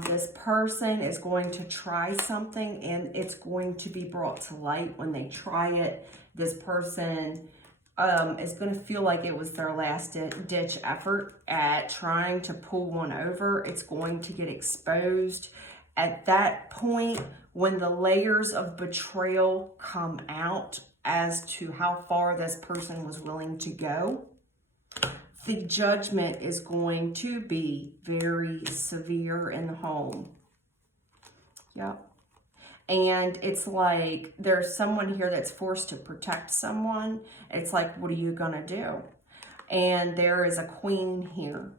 This person is going to try something, and it's going to be brought to light when they try it. This person is going to feel like it was their last ditch effort at trying to pull one over. It's going to get exposed. At that point, when the layers of betrayal come out as to how far this person was willing to go, the judgment is going to be very severe in the home. Yep. And it's like there's someone here that's forced to protect someone. It's like, what are you going to do? And there is a queen here.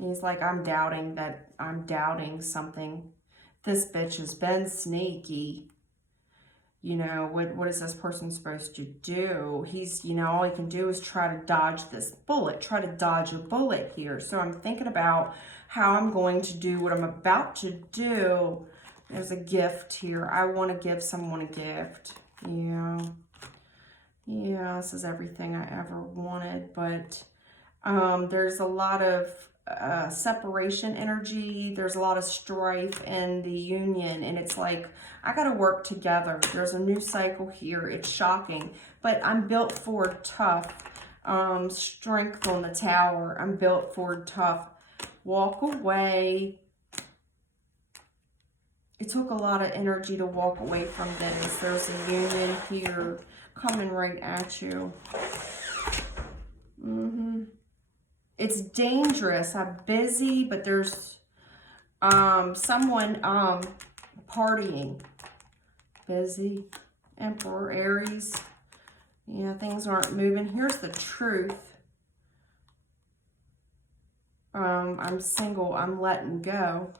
He's like, I'm doubting something. This bitch has been sneaky. You know, what is this person supposed to do? He's, you know, all he can do is try to dodge this bullet, try to dodge a bullet here. So I'm thinking about how I'm going to do what I'm about to do. There's a gift here. I want to give someone a gift. Yeah. Yeah, this is everything I ever wanted. But there's a lot of separation energy. There's a lot of strife in the union. And it's like, I got to work together. There's a new cycle here. It's shocking. But I'm built for tough. Strength on the Tower. I'm built for tough. Walk away. It took a lot of energy to walk away from this. There's a union here coming right at you. It's dangerous. I'm busy, but there's someone partying. Busy. Emperor, Aries. Yeah, things aren't moving. Here's the truth. I'm single. I'm letting go.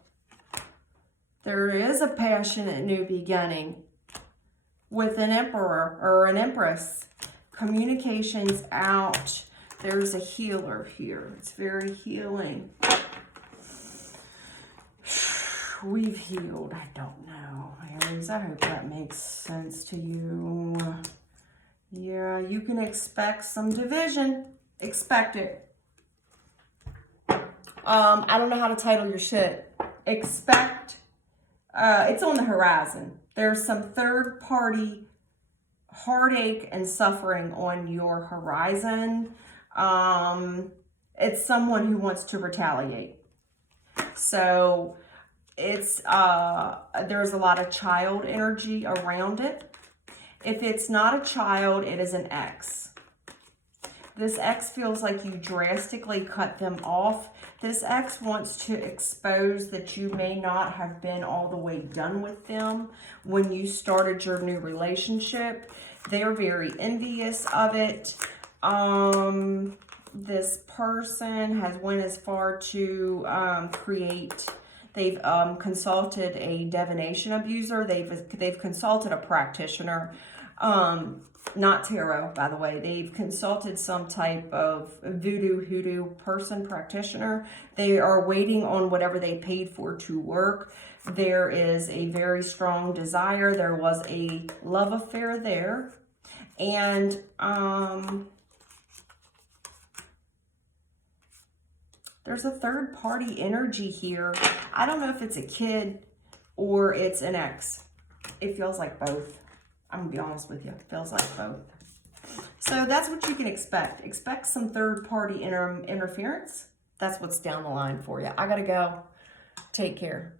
There is a passionate new beginning with an emperor or an empress. Communications out. There's a healer here. It's very healing. We've healed. I don't know, Aries. I hope that makes sense to you. Yeah, you can expect some division. Expect it. I don't know how to title your shit. Expect. It's on the horizon. There's some third-party heartache and suffering on your horizon. It's someone who wants to retaliate. So it's there's a lot of child energy around it. If it's not a child, it is an ex. This ex feels like you drastically cut them off. This ex wants to expose that you may not have been all the way done with them when you started your new relationship. They're very envious of it. This person has went as far to they've consulted a divination abuser. They've consulted a practitioner. Not tarot, by the way. They've consulted some type of voodoo, hoodoo person, practitioner. They are waiting on whatever they paid for to work. There is a very strong desire. There was a love affair there. And there's a third party energy here. I don't know if it's a kid or it's an ex. It feels like both. I'm going to be honest with you. It feels like both. So that's what you can expect. Expect some third-party interference. That's what's down the line for you. I got to go. Take care.